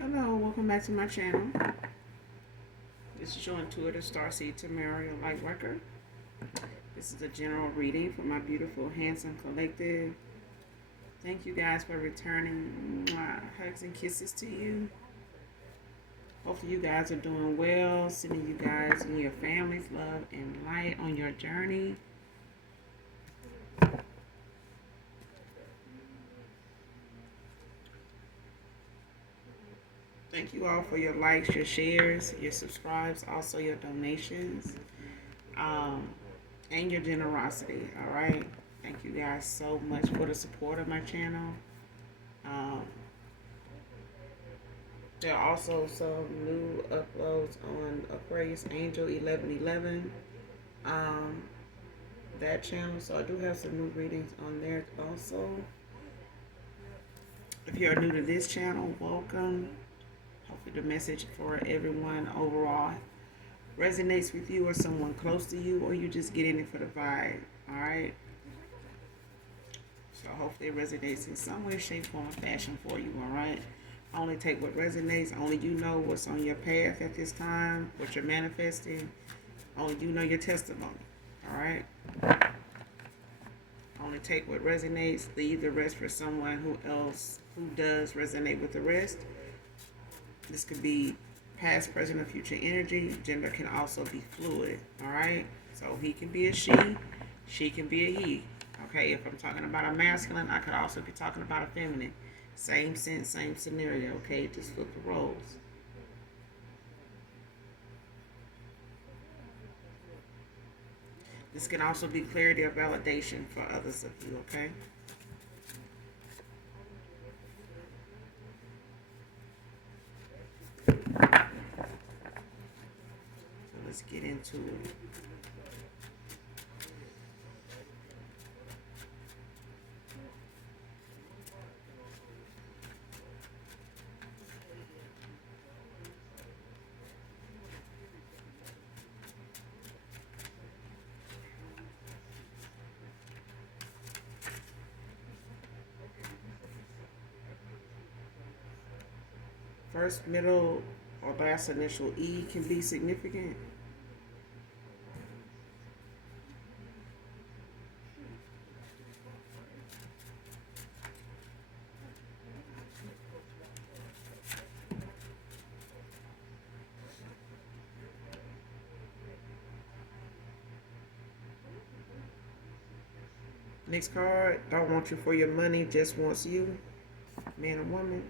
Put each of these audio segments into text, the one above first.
Hello, welcome back to my channel. This is your intuitive starseed Tamaria Lightworker. This is a general reading for my beautiful, handsome collective. Thank you guys for returning. Mwah. Hugs and kisses to you. Hopefully you guys are doing well. Sending you guys and your families love and light on your journey. Thank you all for your likes, your shares, your subscribes, also your donations, and your generosity. All right. Thank you guys so much for the support of my channel. Um, there are also some new uploads on Aquarius Angel 1111, that channel. So I do have some new readings on there also. If you're new to this channel, welcome. Hopefully the message for everyone overall resonates with you or someone close to you, or you just get in it for the vibe. All right. So hopefully it resonates in some way, shape, form, or fashion for you. All right. Only take what resonates. Only you know what's on your path at this time, what you're manifesting. Only you know your testimony. All right. Only take what resonates. Leave the rest for someone who does resonate with the rest. This could be past, present, or future energy. Gender can also be fluid. All right. So he can be a she can be a he. Okay. If I'm talking about a masculine, I could also be talking about a feminine. Same sense, same scenario. Okay. Just flip the roles. This can also be clarity or validation for others of you, okay? So let's get into it. First, middle, or last initial E can be significant. Next card, don't want you for your money, just wants you. Man or woman.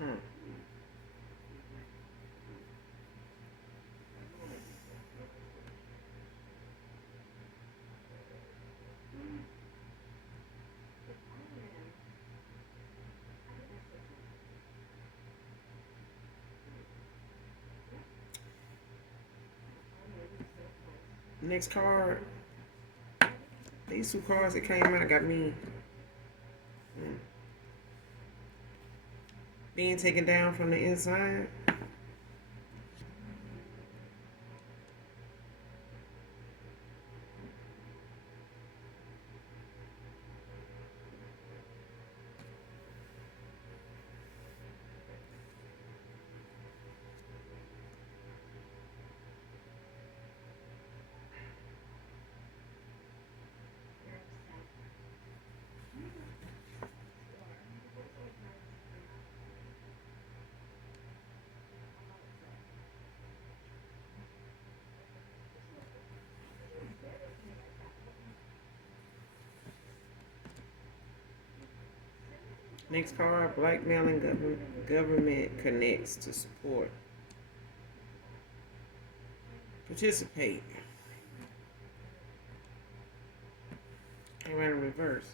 Hmm. Next card, these two cards that came out got me being taken down from the inside. Next card, blackmailing government connects to support. Participate. I ran in reverse.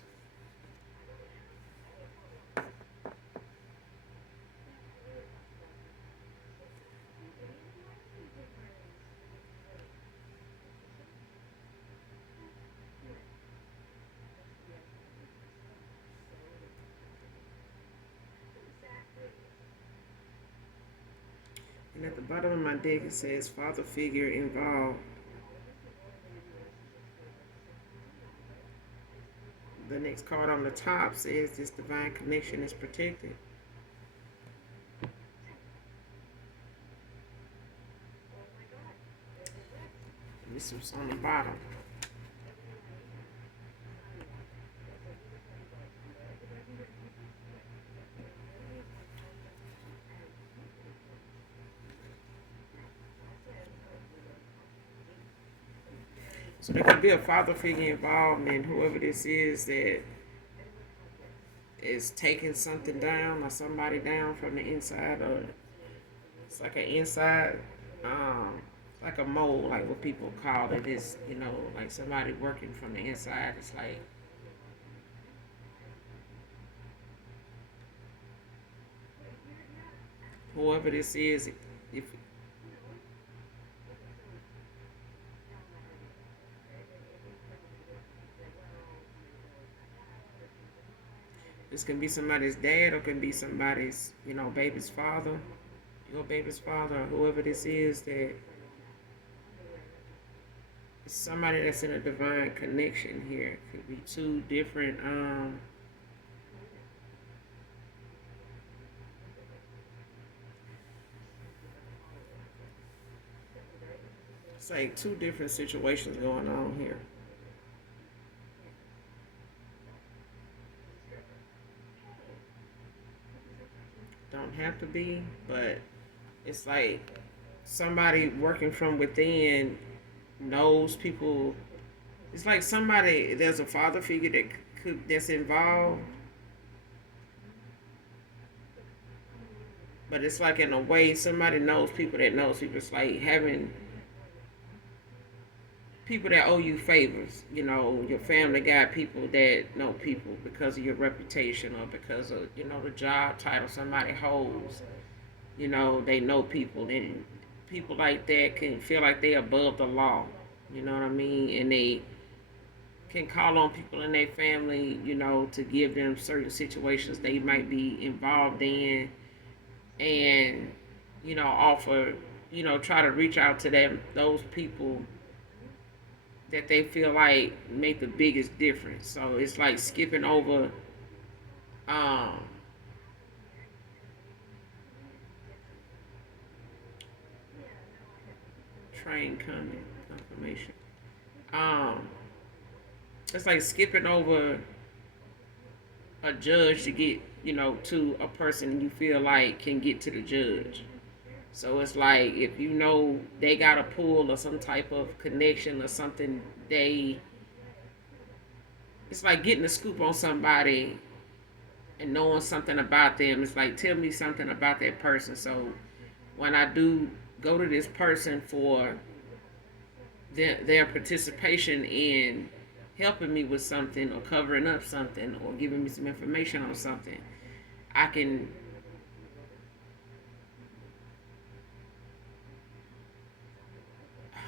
And at the bottom of my deck it says father figure involved. The next card on the top says this divine connection is protected. This was on the bottom. So there could be a father figure involved, and whoever this is that is taking something down or somebody down from the inside, or it's like an inside, like a mole, like what people call it is, like somebody working from the inside. It's like whoever this is, if this can be somebody's dad or can be somebody's, baby's father, your baby's father, or whoever this is, that it's somebody that's in a divine connection here. It could be two different, it's like two different situations going on here. Don't have to be, but it's like somebody working from within knows people. It's like somebody, there's a father figure that's involved, but it's like in a way somebody knows people that knows people. It's like having people that owe you favors. Your family got people that know people because of your reputation or because of the job title somebody holds. They know people, and people like that can feel like they're above the law. You know what I mean? And they can call on people in their family, to give them certain situations they might be involved in, and offer, try to reach out to those people that they feel like make the biggest difference. So it's like skipping over um train coming confirmation. Um it's like skipping over a judge to get, to a person you feel like can get to the judge. So it's like if they got a pull or some type of connection or something, it's like getting a scoop on somebody and knowing something about them. It's like, tell me something about that person. So when I do go to this person for their participation in helping me with something or covering up something or giving me some information on something, I can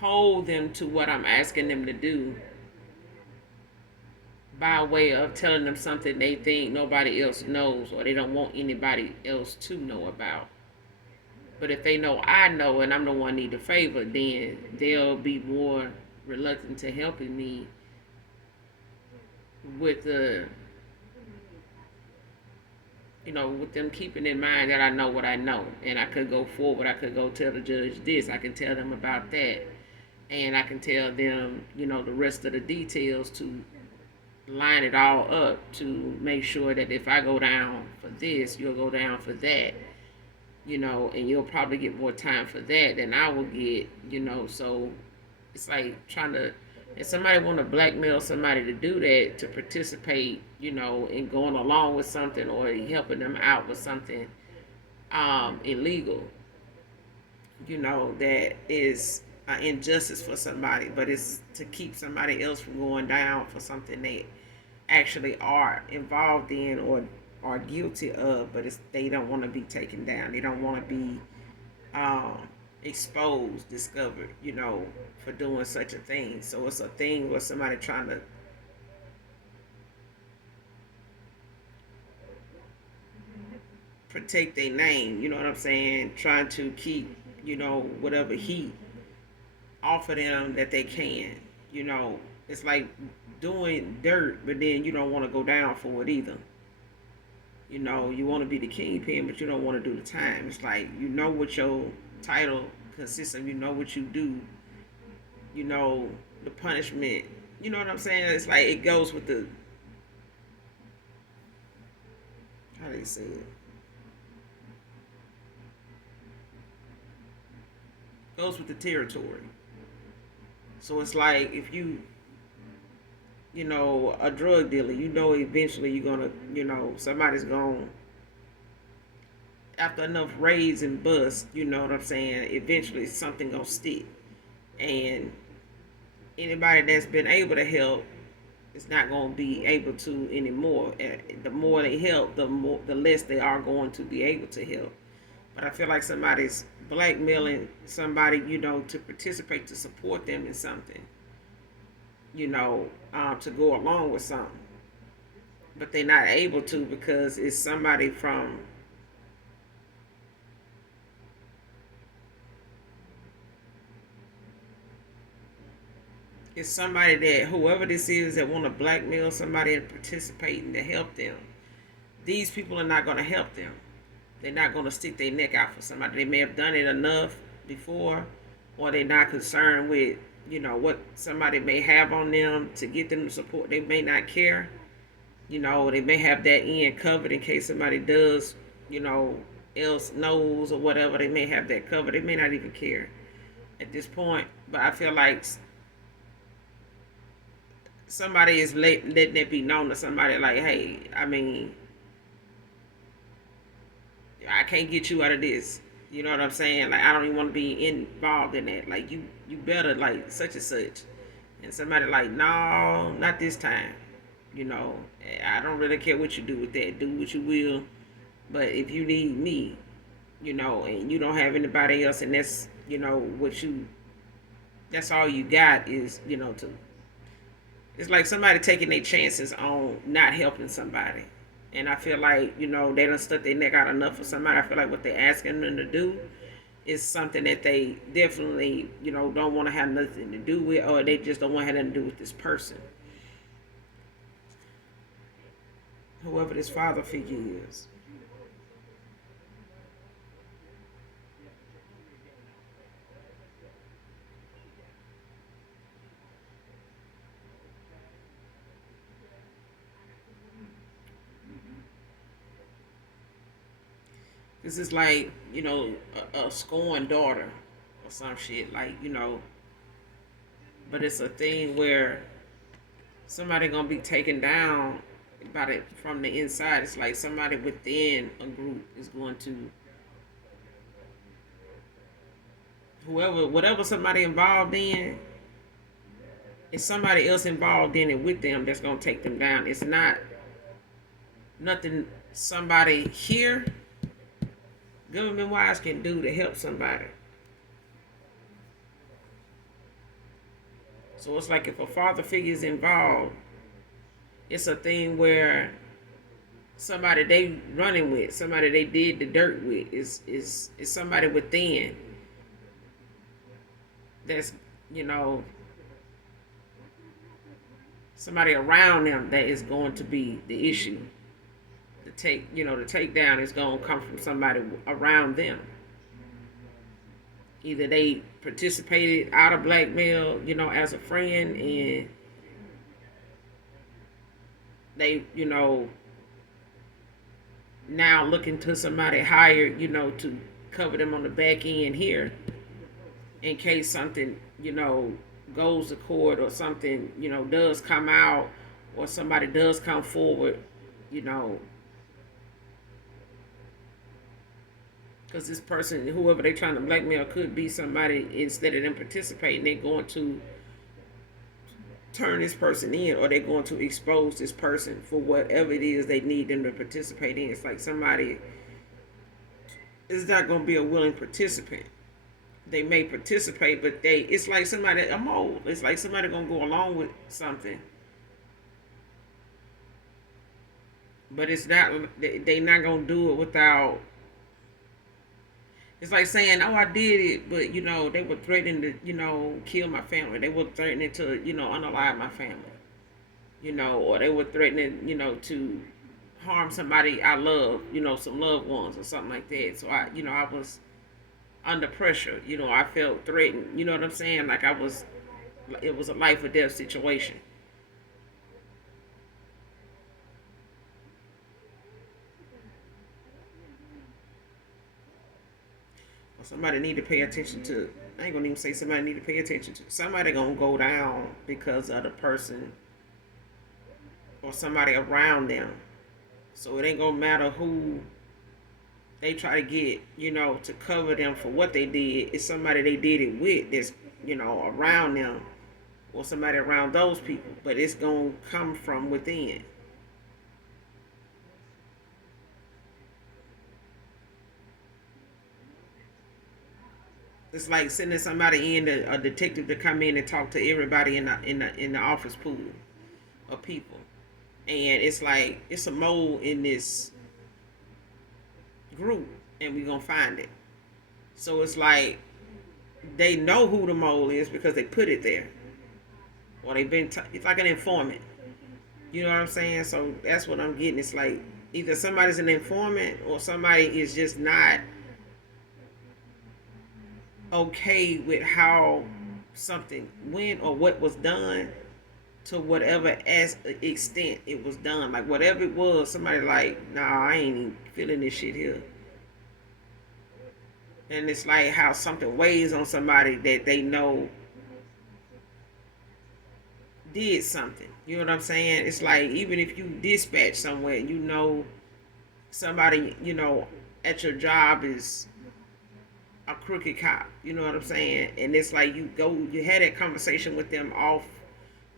hold them to what I'm asking them to do by way of telling them something they think nobody else knows or they don't want anybody else to know about. But if they know I know and I'm the one need the favor, then they'll be more reluctant to helping me with with them keeping in mind that I know what I know. And I could go forward. I could go tell the judge this. I can tell them about that. And I can tell them, the rest of the details to line it all up to make sure that if I go down for this, you'll go down for that, and you'll probably get more time for that than I will get, so it's like trying to, if somebody want to blackmail somebody to do that, to participate and going along with something or helping them out with something illegal, that is an injustice for somebody, but it's to keep somebody else from going down for something they actually are involved in or are guilty of, but they don't want to be taken down. They don't want to be um, exposed, discovered, for doing such a thing. So it's a thing where somebody trying to protect their name, you know what I'm saying? Trying to keep, whatever heat off of them that they can. You know, it's like doing dirt, but then you don't want to go down for it either. You want to be the kingpin, but you don't want to do the time. It's like what your title consists of. You know what you do. You know the punishment. You know what I'm saying? It's like it goes with the, how do you say it? Goes with the territory. So it's like if a drug dealer, eventually you're gonna, somebody's gonna, after enough raids and busts, you know what I'm saying, eventually something gonna stick. And anybody that's been able to help is not gonna be able to anymore. The more they help, the less they are going to be able to help. But I feel like somebody's blackmailing somebody, to participate, to support them in something, to go along with something. But they're not able to because it's somebody from, it's somebody that, whoever this is that want to blackmail somebody and participate and to help them. These people are not going to help them. They're not going to stick their neck out for somebody. They may have done it enough before, or they're not concerned with, what somebody may have on them to get them to support. They may not care. They may have that end covered in case somebody does, else knows or whatever. They may have that covered. They may not even care at this point. But I feel like somebody is letting it be known to somebody like, hey, I can't get you out of this. You know what I'm saying? Like, I don't even want to be involved in that. Like, you better, like, such and such. And somebody like, no, not this time. I don't really care what you do with that. Do what you will. But if you need me, and you don't have anybody else, and that's, that's all you got is, to, it's like somebody taking their chances on not helping somebody. And I feel like, they done stuck their neck out enough for somebody. I feel like what they're asking them to do is something that they definitely, don't want to have nothing to do with, or they just don't want to have nothing to do with this person. Whoever this father figure is. This is like, a scorned daughter or some shit. Like, but it's a thing where somebody gonna be taken down about it from the inside. It's like somebody within a group is going to, whatever somebody involved in, it's somebody else involved in it with them that's gonna take them down. It's not nothing somebody here, government wise, can do to help somebody. So it's like if a father figure is involved, it's a thing where somebody they running with, somebody they did the dirt with, is somebody within that's, somebody around them that is going to be the issue. The takedown is going to come from somebody around them. Either they participated out of blackmail, as a friend, and they, now looking to somebody higher, to cover them on the back end here in case something, goes to court or something, does come out, or somebody does come forward, you know, because this person, whoever they're trying to blackmail, could be somebody. Instead of them participating, they're going to turn this person in, or they're going to expose this person for whatever it is they need them to participate in. It's like somebody is not going to be a willing participant. They may participate, but it's like somebody, a mold. It's like somebody going to go along with something, but it's not, they not going to do it without. It's like saying, "Oh, I did it," but they were threatening to, kill my family. They were threatening to, unalive my family. Or they were threatening, to harm somebody I love, some loved ones or something like that. So I was under pressure. I felt threatened. You know what I'm saying? Like it was a life or death situation. Somebody need to pay attention to. I ain't gonna even say somebody need to pay attention to. Somebody gonna go down because of the person or somebody around them. So it ain't gonna matter who they try to get, to cover them for what they did. It's somebody they did it with that's, around them, or somebody around those people. But it's gonna come from within. It's like sending somebody in, a detective, to come in and talk to everybody in the office pool of people, and it's like it's a mole in this group, and we gonna find it. So it's like they know who the mole is because they put it there, or they've been. It's like an informant. You know what I'm saying? So that's what I'm getting. It's like either somebody's an informant or somebody is just not okay with how something went or what was done, to whatever as extent it was done. Like whatever it was, somebody like, nah, I ain't even feeling this shit here. And it's like how something weighs on somebody that they know did something. You know what I'm saying? It's like even if you dispatch somewhere, somebody, at your job is a crooked cop. You know what I'm saying? And it's like you had that conversation with them off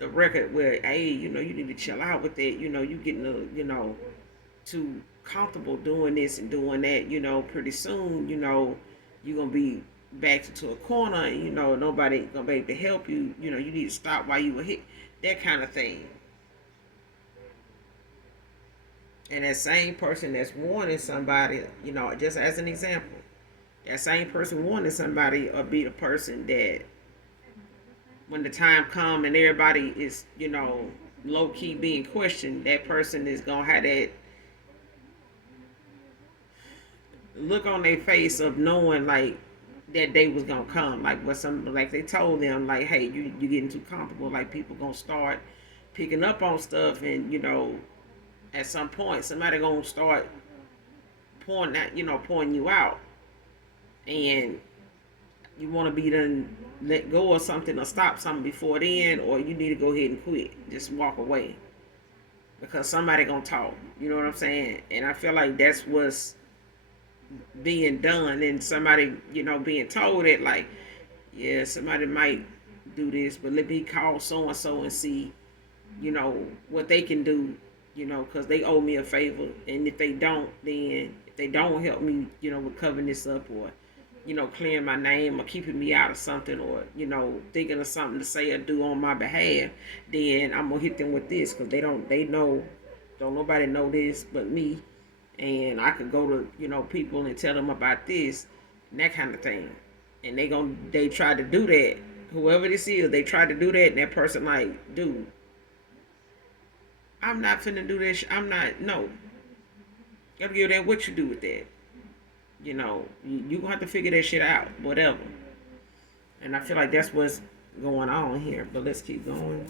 the record where, hey, you need to chill out with that. You getting too comfortable doing this and doing that. Pretty soon, you're gonna be backed into a corner, and nobody gonna be able to help you. You need to stop while you were hit. That kind of thing. And that same person that's warning somebody, just as an example, that same person warning somebody will be the person that, when the time come and everybody is, low key being questioned, that person is gonna have that look on their face of knowing like that day was gonna come. Like what some like they told them, like, hey, you getting too comfortable. Like people gonna start picking up on stuff, and at some point somebody gonna start pouring you out, and you want to be done let go of something or stop something before then, or you need to go ahead and quit. Just walk away, because somebody gonna talk. You know what I'm saying? And I feel like that's what's being done, and somebody being told that, like, yeah, somebody might do this, but let me call so and so and see what they can do, because they owe me a favor. And if they don't, then if they don't help me with covering this up, or clearing my name, or keeping me out of something, or thinking of something to say or do on my behalf, then I'm gonna hit them with this, because they know, don't nobody know this but me, and I could go to people and tell them about this and that kind of thing. And they try to do that. Whoever this is, they try to do that, and that person like, dude, I'm not finna do this. I'm not. No, gotta give that what you do with that. You gonna have to figure that shit out. Whatever. And I feel like that's what's going on here. But let's keep going.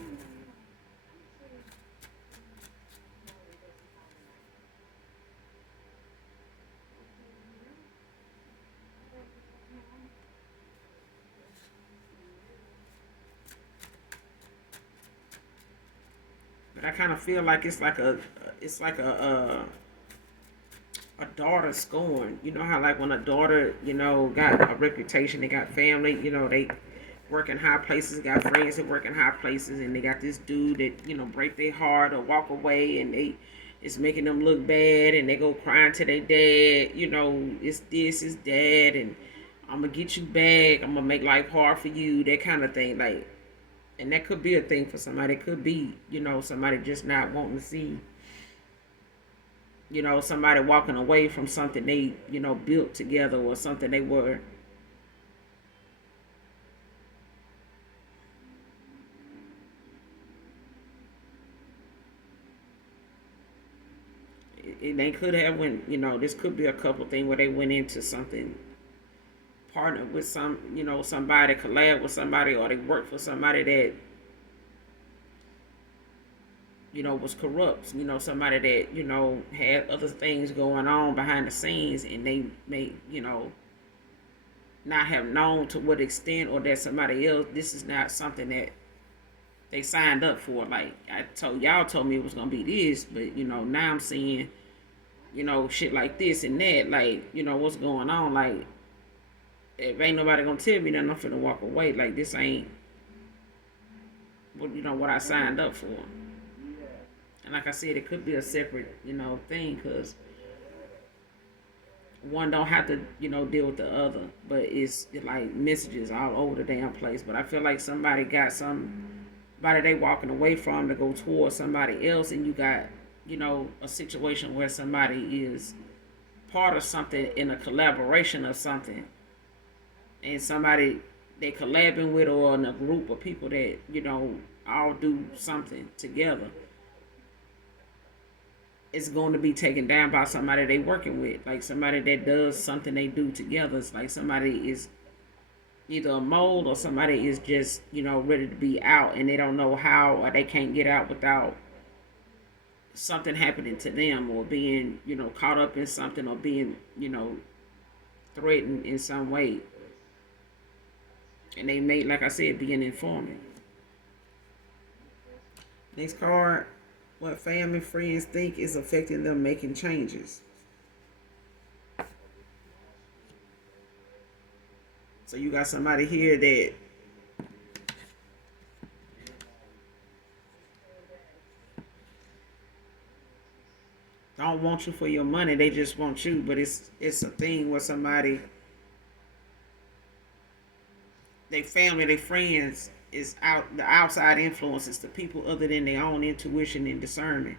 But I kind of feel like it's like a daughter scorn. You know how like when a daughter, got a reputation, they got family, they work in high places, got friends that work in high places, and they got this dude that break their heart or walk away, and it's making them look bad, and they go crying to their dad. It's this, it's that, and I'm gonna get you back. I'm gonna make life hard for you. That kind of thing, like, and that could be a thing for somebody. It could be, somebody just not wanting to see somebody walking away from something they, built together or something they were. They could have went, this could be a couple thing where they went into something, partnered with somebody, collab with somebody, or they worked for somebody that, was corrupt, somebody that, had other things going on behind the scenes, and they may, not have known to what extent, or that somebody else, this is not something that they signed up for. Like y'all told me it was gonna be this, but now I'm seeing, shit like this and that, like, what's going on, like, if ain't nobody gonna tell me nothing, I'm finna walk away. Like, this ain't what I signed up for. And like I said, it could be a separate, thing, because one don't have to, deal with the other, but it's like messages all over the damn place. But I feel like somebody got somebody they walking away from to go towards somebody else, and you got, a situation where somebody is part of something in a collaboration of something, and somebody they collabing with, or in a group of people that, all do something together, it's going to be taken down by somebody they working with, like somebody that does something they do together. It's like somebody is either a mold, or somebody is just, ready to be out, and they don't know how, or they can't get out without something happening to them, or being, caught up in something, or being, threatened in some way. And they may, like I said, be an informant. Next card. What family and friends think is affecting them making changes. So you got somebody here that don't want you for your money. They just want you. But it's a thing where somebody, their family, their friends, is out, the outside influences, the people other than their own intuition and discernment.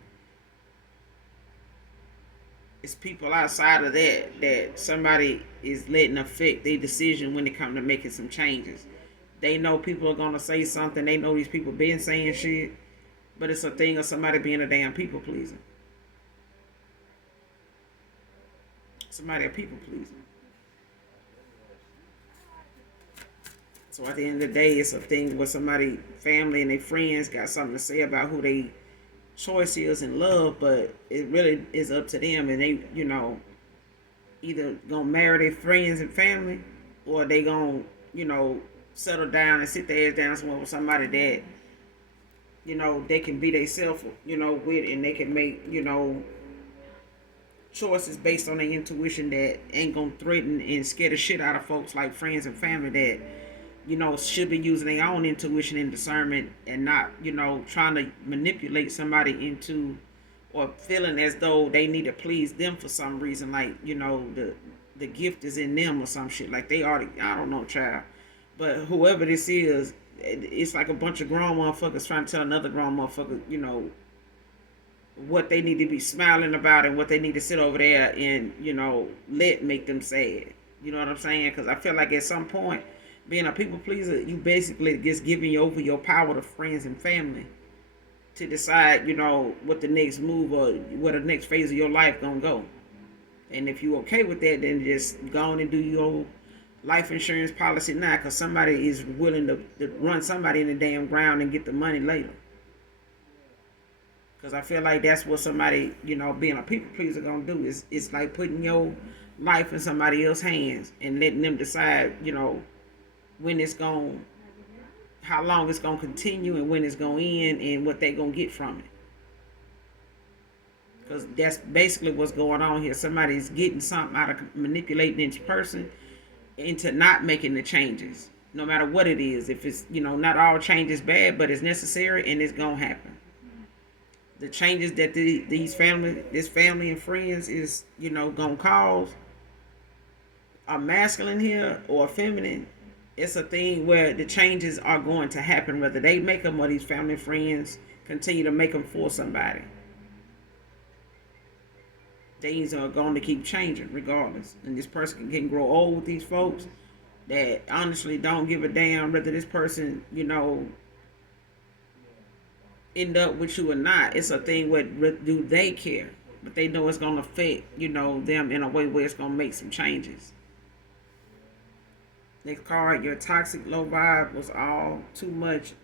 It's people outside of that somebody is letting affect their decision when it comes to making some changes. They know people are gonna say something. They know these people been saying shit, but it's a thing of somebody being a damn people pleaser. Somebody a people pleaser. So at the end of the day, it's a thing where somebody, family and their friends got something to say about who they choice is in love, but it really is up to them, and they, either gonna marry their friends and family, or they gonna, settle down and sit their ass down somewhere with somebody that, they can be themselves, with, and they can make, choices based on their intuition that ain't gonna threaten and scare the shit out of folks like friends and family that, should be using their own intuition and discernment, and not, trying to manipulate somebody into, or feeling as though they need to please them for some reason, like, the gift is in them or some shit, like they already, I don't know, child. But whoever this is, it's like a bunch of grown motherfuckers trying to tell another grown motherfucker, what they need to be smiling about, and what they need to sit over there and, let make them sad. You know what I'm saying? Because I feel like at some point, being a people pleaser, you basically just giving over your power to friends and family to decide, what the next move, or what the next phase of your life gonna go. And if you okay with that, then just go on and do your life insurance policy now, because somebody is willing to run somebody in the damn ground and get the money later. Because I feel like that's what somebody, being a people pleaser gonna do. It's like putting your life in somebody else's hands and letting them decide, when it's going, how long it's going to continue, and when it's going to end, and what they going to get from it. because that's basically what's going on here. Somebody's getting something out of manipulating each person into not making the changes, no matter what it is. If it's, not all change is bad, but it's necessary and it's gonna happen. The changes that this family and friends is, gonna cause, are masculine here or feminine. It's a thing where the changes are going to happen, whether they make them or these family and friends continue to make them for somebody. Things are going to keep changing regardless. And this person can grow old with these folks that honestly don't give a damn whether this person, end up with you or not. It's a thing where do they care? But they know it's going to affect, them in a way where it's going to make some changes. Next card, your toxic low vibe was all too much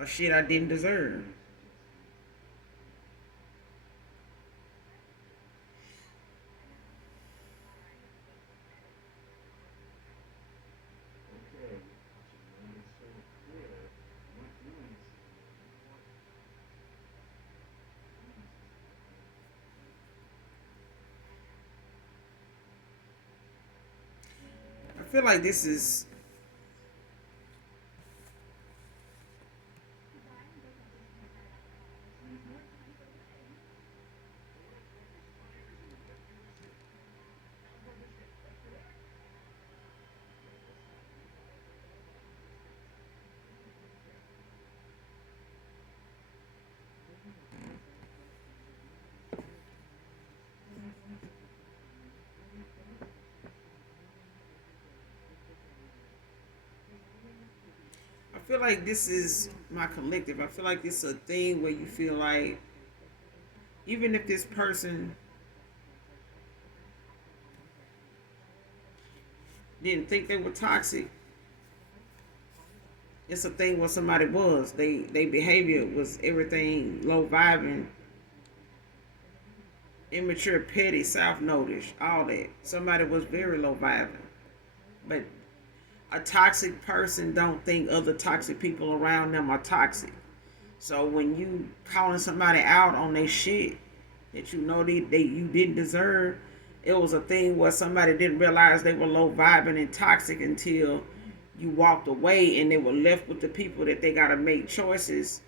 of shit I didn't deserve. I feel like this is I feel like this is my collective. I feel like this is a thing where you feel like even if this person didn't think they were toxic, it's a thing where somebody was. They behavior was everything low vibing, immature, petty, self notice, all that. Somebody was very low vibing. But a toxic person don't think other toxic people around them are toxic. So when you calling somebody out on their shit that you didn't deserve, it was a thing where somebody didn't realize they were low vibing and toxic until you walked away and they were left with the people that they gotta make choices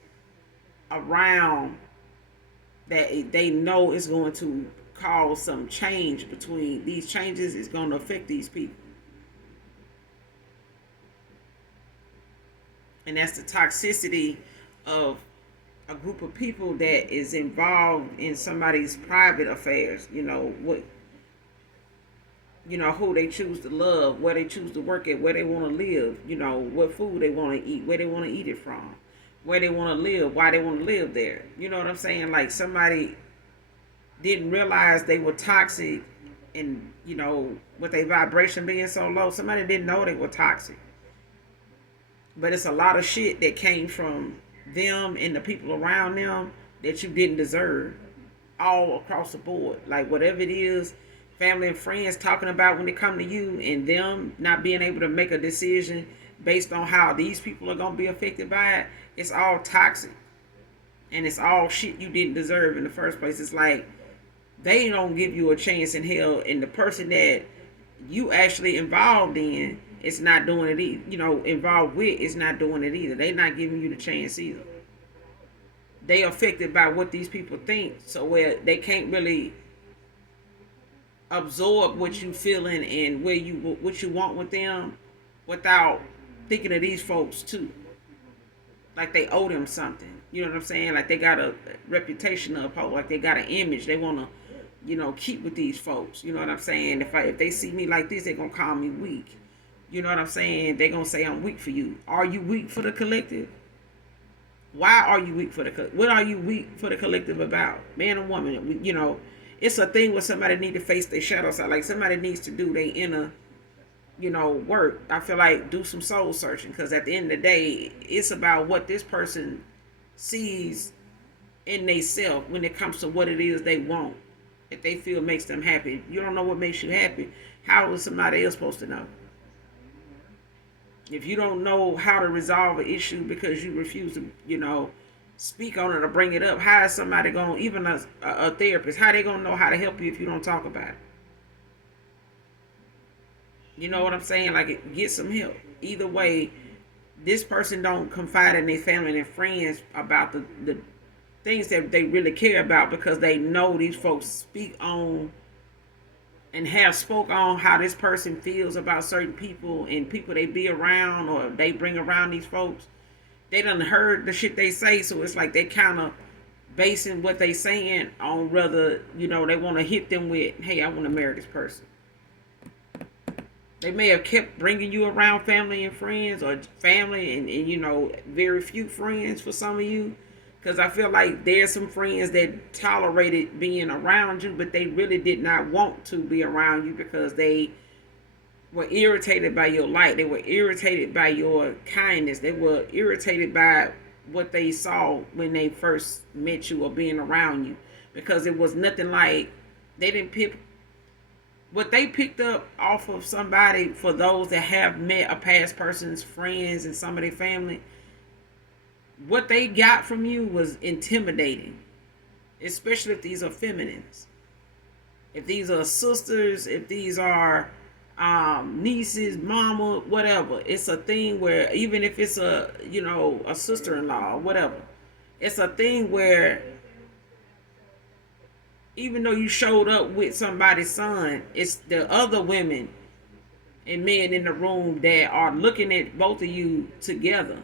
around that they know is going to cause some change. Between these changes is going to affect these people. And that's the toxicity of a group of people that is involved in somebody's private affairs. Who they choose to love, where they choose to work at, where they want to live, what food they want to eat, where they want to eat it from, where they want to live, why they want to live there. You know what I'm saying? Like somebody didn't realize they were toxic, and with their vibration being so low, somebody didn't know they were toxic. But it's a lot of shit that came from them and the people around them that you didn't deserve, all across the board. Like whatever it is, family and friends talking about when they come to you, and them not being able to make a decision based on how these people are going to be affected by it, it's all toxic. And it's all shit you didn't deserve in the first place. It's like they don't give you a chance in hell, and the person that you actually involved in is not doing it either. Involved with is not doing it either. They not giving you the chance either. They affected by what these people think, so where they can't really absorb what you feeling and what you want with them without thinking of these folks too. Like they owe them something. You know what I'm saying? Like they got a reputation to uphold. Like they got an image they want to, keep with these folks. You know what I'm saying? If they see me like this, they're gonna call me weak. You know what I'm saying? They're gonna say I'm weak for you. Are you weak for the collective? Why are you weak for the collective? What are you weak for the collective about? Man or woman? It's a thing where somebody need to face their shadow side. Like somebody needs to do their inner, work. I feel like do some soul searching, because at the end of the day, it's about what this person sees in themselves when it comes to what it is they want, that they feel makes them happy. You don't know what makes you happy. How is somebody else supposed to know? If you don't know how to resolve an issue because you refuse to, speak on it or bring it up, how is somebody going to, even a therapist, how they going to know how to help you if you don't talk about it? You know what I'm saying? Like, get some help. Either way, this person don't confide in their family and their friends about the things that they really care about, because they know these folks speak on and have spoke on how this person feels about certain people and people they be around or they bring around these folks. They done heard the shit they say, so it's like they kind of basing what they saying on whether, they want to hit them with, hey, I want to marry this person. They may have kept bringing you around family and friends, or family and very few friends for some of you. Because I feel like there's some friends that tolerated being around you, but they really did not want to be around you because they were irritated by your light. They were irritated by your kindness. They were irritated by what they saw when they first met you or being around you. Because it was nothing like, they didn't pick what they picked up off of somebody. For those that have met a past person's friends and some of their family, what they got from you was intimidating, especially if these are feminines. If these are sisters, if these are nieces, mama, whatever. It's a thing where, even if it's a sister-in-law or whatever, it's a thing where even though you showed up with somebody's son, it's the other women and men in the room that are looking at both of you together.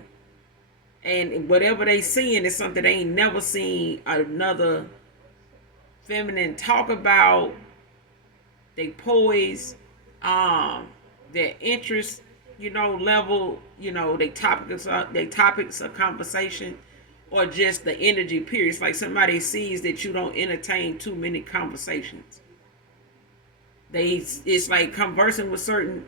And whatever they seeing is something they ain't never seen another feminine talk about. They poise, their interest, level, they topics of conversation, or just the energy period. It's like somebody sees that you don't entertain too many conversations. It's like conversing with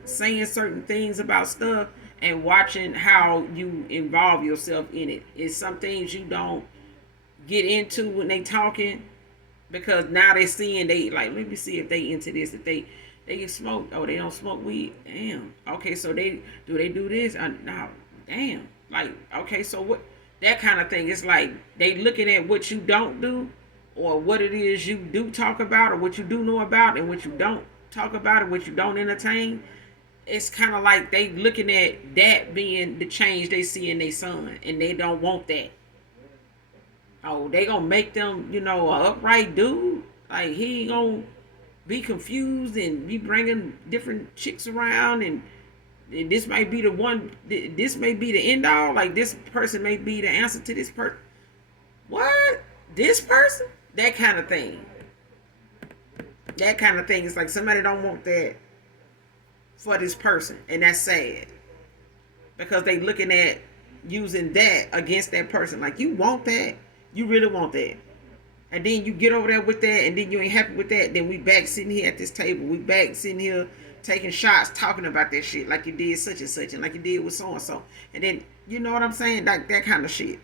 saying certain things about stuff and watching how you involve yourself in it. It's some things you don't get into when they talking, because now they seeing, they like, let me see if they into this, if they get smoked. Oh, they don't smoke weed. Damn. Okay, so they do this? No. Damn. Like, okay, so what? That kind of thing. It's like they looking at what you don't do, or what it is you do talk about, or what you do know about, and what you don't talk about, and what you don't entertain. It's kind of like they looking at that being the change they see in their son, and they don't want that. Oh, they gonna make them, a upright dude. Like, he ain't gonna be confused and be bringing different chicks around, and this might be the one. This may be the end all. Like, this person may be the answer to this person. What? This person? That kind of thing. That kind of thing. It's like somebody don't want that for this person, and that's sad, because they looking at using that against that person. Like, you want that? You really want that? And then you get over there with that, and then you ain't happy with that. Then we back sitting here at this table. We back sitting here taking shots, talking about that shit, like you did such and such, and like you did with so and so. And then, you know what I'm saying? Like, that kind of shit.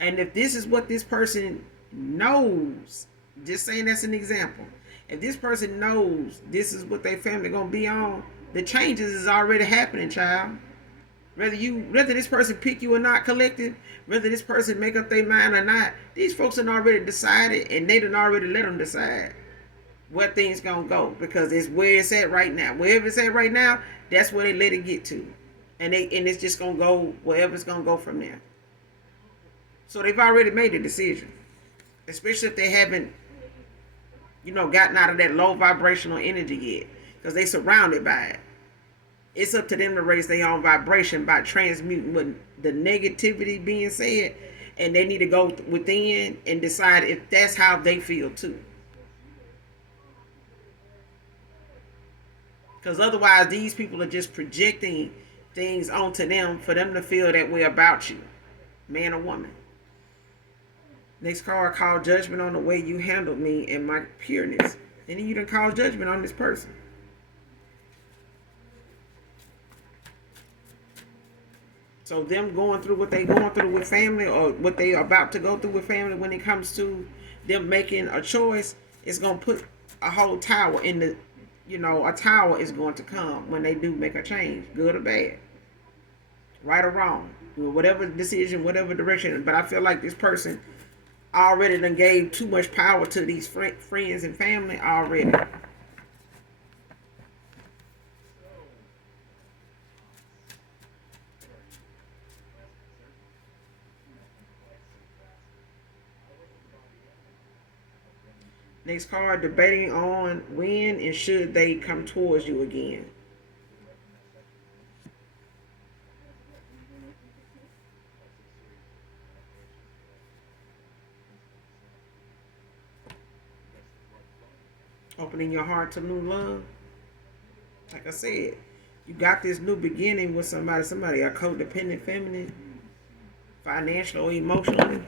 And if this is what this person knows, just saying that's an example. If this person knows this is what their family gonna be on, the changes is already happening, child. Whether this person pick you or not, collective, whether this person make up their mind or not, these folks have already decided, and they done already let them decide where things gonna go, because it's where it's at right now. Wherever it's at right now, that's where they let it get to, and it's just gonna go wherever it's gonna go from there. So they've already made a decision, especially if they haven't, gotten out of that low vibrational energy yet, because they surrounded by it. It's up to them to raise their own vibration by transmuting what the negativity being said, and they need to go within and decide if that's how they feel too. Because otherwise, these people are just projecting things onto them for them to feel that way about you, man or woman. Next card, call judgment on the way you handled me and my pureness. And then you done call judgment on this person. So them going through what they going through with family, or what they are about to go through with family, when it comes to them making a choice, it's going to put a whole tower in the, a tower is going to come when they do make a change, good or bad, right or wrong. whatever decision, whatever direction. But I feel like this person already done gave too much power to these friends and family already. Next card, debating on when and should they come towards you again. Opening your heart to new love. Like I said, you got this new beginning with somebody a codependent feminine, financially or emotionally.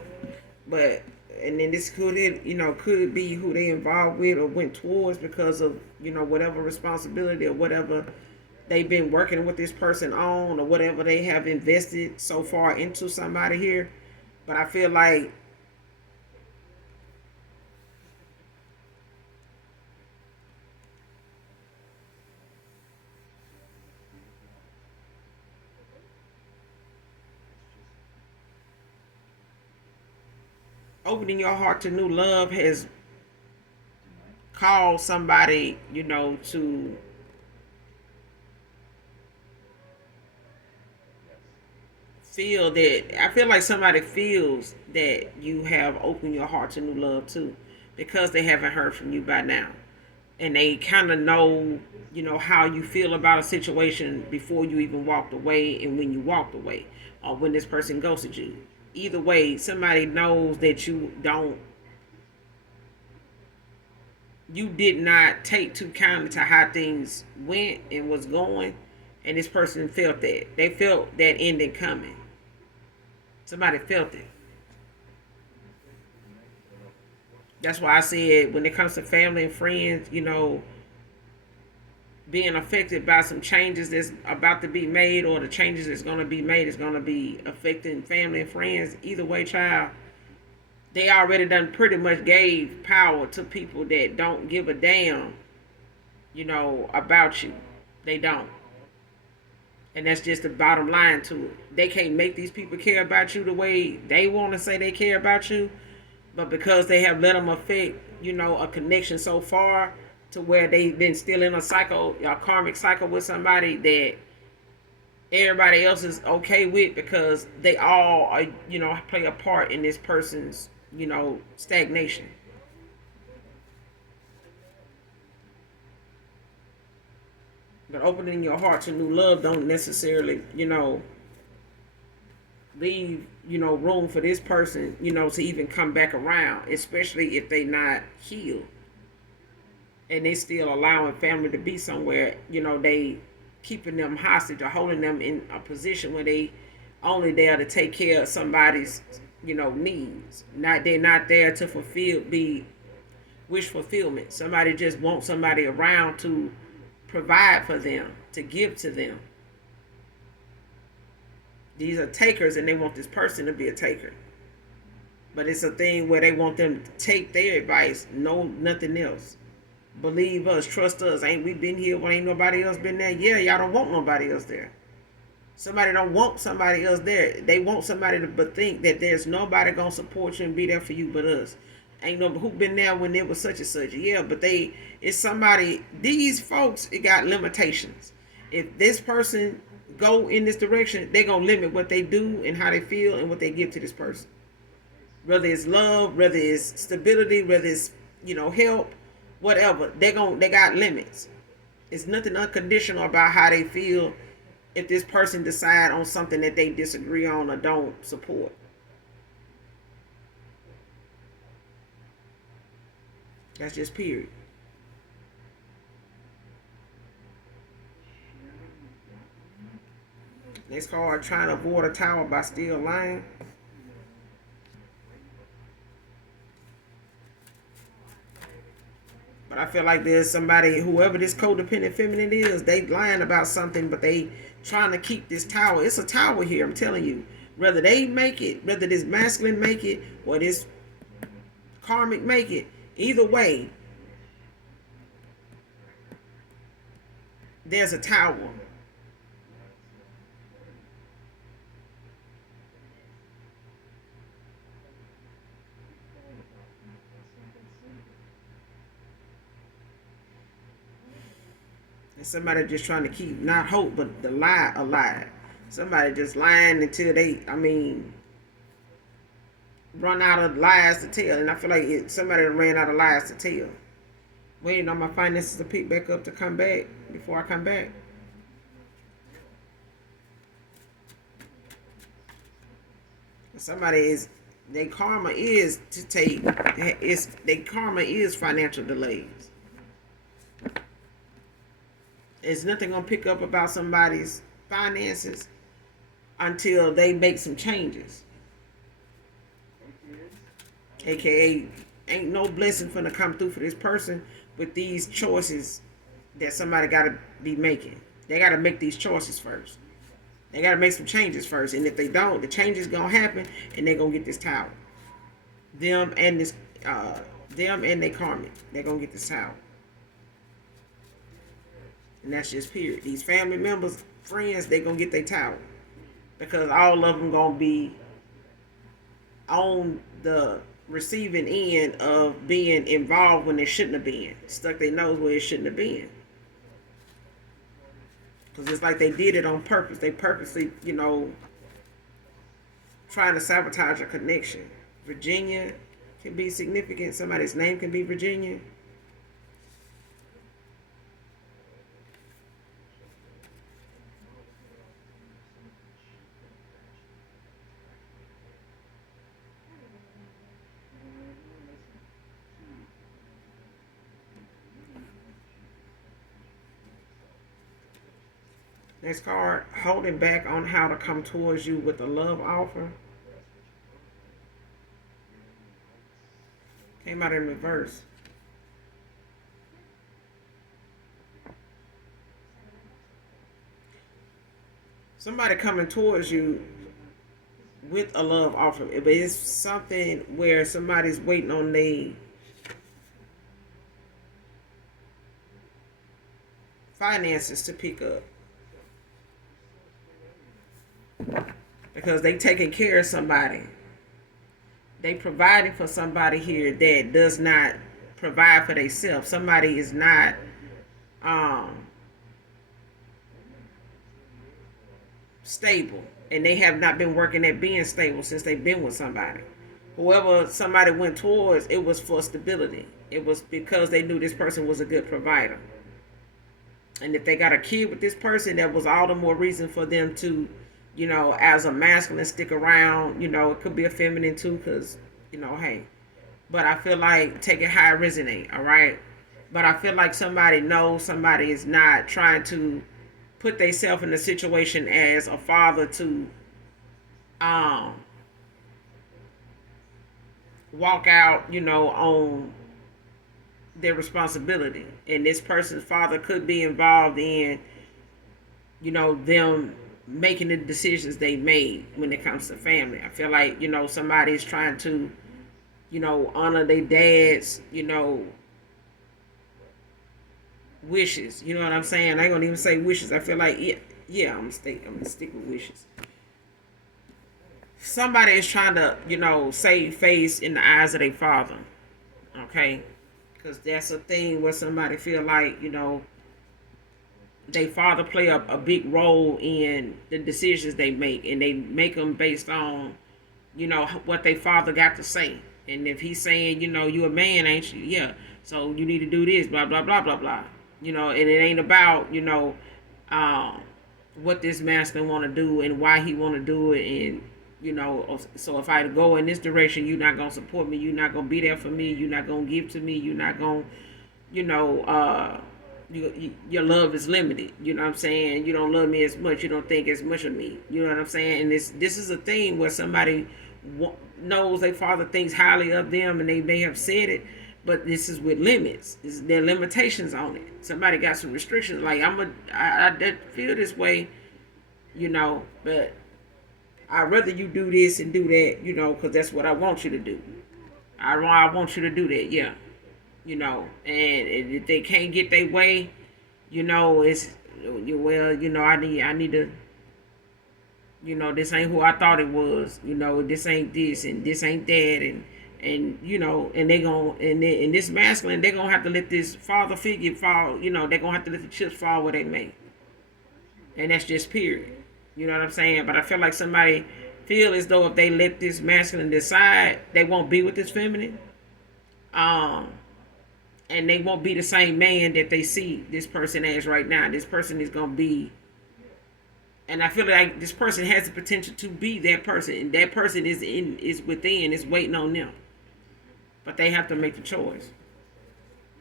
But and then this could be who they involved with or went towards because of whatever responsibility or whatever they've been working with this person on or whatever they have invested so far into somebody here. But I feel like opening your heart to new love has caused somebody, to feel that. I feel like somebody feels that you have opened your heart to new love too, because they haven't heard from you by now, and they kind of know, how you feel about a situation before you even walked away, and when you walked away, or when this person ghosted you. Either way, somebody knows that you did not take too kindly to how things went and was going, and this person felt that. They felt that ending coming. Somebody felt it. That's why I said when it comes to family and friends, being affected by some changes that's about to be made, or the changes that's going to be made is going to be affecting family and friends. Either way, child, they already done pretty much gave power to people that don't give a damn, about you. They don't. And that's just the bottom line to it. They can't make these people care about you the way they want to say they care about you. But because they have let them affect, a connection so far to where they've been still in a karmic cycle with somebody that everybody else is okay with, because they all are, play a part in this person's, stagnation. But opening your heart to new love don't necessarily, leave, room for this person, to even come back around, especially if they not healed. And they still allowing family to be somewhere, they keeping them hostage or holding them in a position where they only there to take care of somebody's, needs. They're not there to be wish fulfillment. Somebody just wants somebody around to provide for them, to give to them. These are takers, and they want this person to be a taker. But it's a thing where they want them to take their advice, no nothing else. Believe us, trust us. Ain't we been here when ain't nobody else been there? Yeah, y'all don't want nobody else there. Somebody don't want somebody else there. They want somebody to but think that there's nobody gonna support you and be there for you but us. Ain't no who been there when it was such and such. Yeah, but it's somebody. These folks, it got limitations. If this person go in this direction, they gonna limit what they do and how they feel and what they give to this person. Whether it's love, whether it's stability, whether it's help, whatever. They got limits. It's nothing unconditional about how they feel if this person decide on something that they disagree on or don't support. That's just period. Next card, trying to avoid a tower by still lying. But I feel like there's somebody, whoever this codependent feminine is, they lying about something, but they trying to keep this tower. It's a tower here, I'm telling you. Whether they make it, whether this masculine make it, or this karmic make it, either way, there's a tower. And somebody just trying to keep not hope but the lie alive. Somebody just lying until they, run out of lies to tell. And I feel like somebody ran out of lies to tell. Waiting on my finances to pick back up to come back before I come back. Somebody is, their karma is to take, their karma is financial delays. There's nothing gonna pick up about somebody's finances until they make some changes. AKA, ain't no blessing finna come through for this person with these choices that somebody gotta be making. They gotta make these choices first. They gotta make some changes first. And if they don't, the changes gonna happen and they're gonna get this tower. Them and their karmic. They're gonna get this tower. And that's just period. These family members, friends, they gonna get their tower. Because all of them gonna be on the receiving end of being involved when they shouldn't have been. Stuck their nose where it shouldn't have been. Because it's like they did it on purpose. They purposely, trying to sabotage a connection. Virginia can be significant. Somebody's name can be Virginia. Next card, holding back on how to come towards you with a love offer. Came out in reverse. Somebody coming towards you with a love offer. But it's something where somebody's waiting on their finances to pick up. Because they taking care of somebody. They providing for somebody here that does not provide for themselves. Somebody is not stable. And they have not been working at being stable since they've been with somebody. Whoever somebody went towards, it was for stability. It was because they knew this person was a good provider. And if they got a kid with this person, that was all the more reason for them to, as a masculine, stick around. It could be a feminine too, because, hey. But I feel like, take it how it resonate, all right? But I feel like somebody knows somebody is not trying to put themselves in a situation as a father to walk out, on their responsibility. And this person's father could be involved in, them making the decisions they made when it comes to family. I feel like, somebody's trying to, honor their dad's, wishes. You know what I'm saying? I ain't gonna even say wishes. I feel like, yeah, I'm gonna stick with wishes. Somebody is trying to, save face in the eyes of their father. Okay? Because that's a thing where somebody feel like, their father play a big role in the decisions they make, and they make them based on, what their father got to say. And if he's saying, you a man, ain't you? Yeah. So you need to do this, blah, blah, blah, blah, blah. And it ain't about, what this master want to do and why he want to do it. And, so if I go in this direction, you're not going to support me. You're not going to be there for me. You're not going to give to me. You're not going to, your love is limited. You know what I'm saying? You don't love me as much. You don't think as much of me. You know what I'm saying? And this is a thing where somebody knows their father thinks highly of them, and they may have said it, but this is with limits. There are limitations on it. Somebody got some restrictions. Like I feel this way, but I'd rather you do this and do that, because that's what I want you to do. I want you to do that, yeah. And if they can't get their way, it's, I need to, this ain't who I thought it was, this ain't this and this ain't that, and And and they going and in this masculine, they're gonna have to let this father figure fall. They're gonna have to let the chips fall where they may, and that's just period. You know what I'm saying? But I feel like somebody feel as though if they let this masculine decide, they won't be with this feminine, um, and they won't be the same man that they see this person as right now. This person is gonna be, and I feel like this person has the potential to be that person, and that person is within, is waiting on them. But they have to make the choice.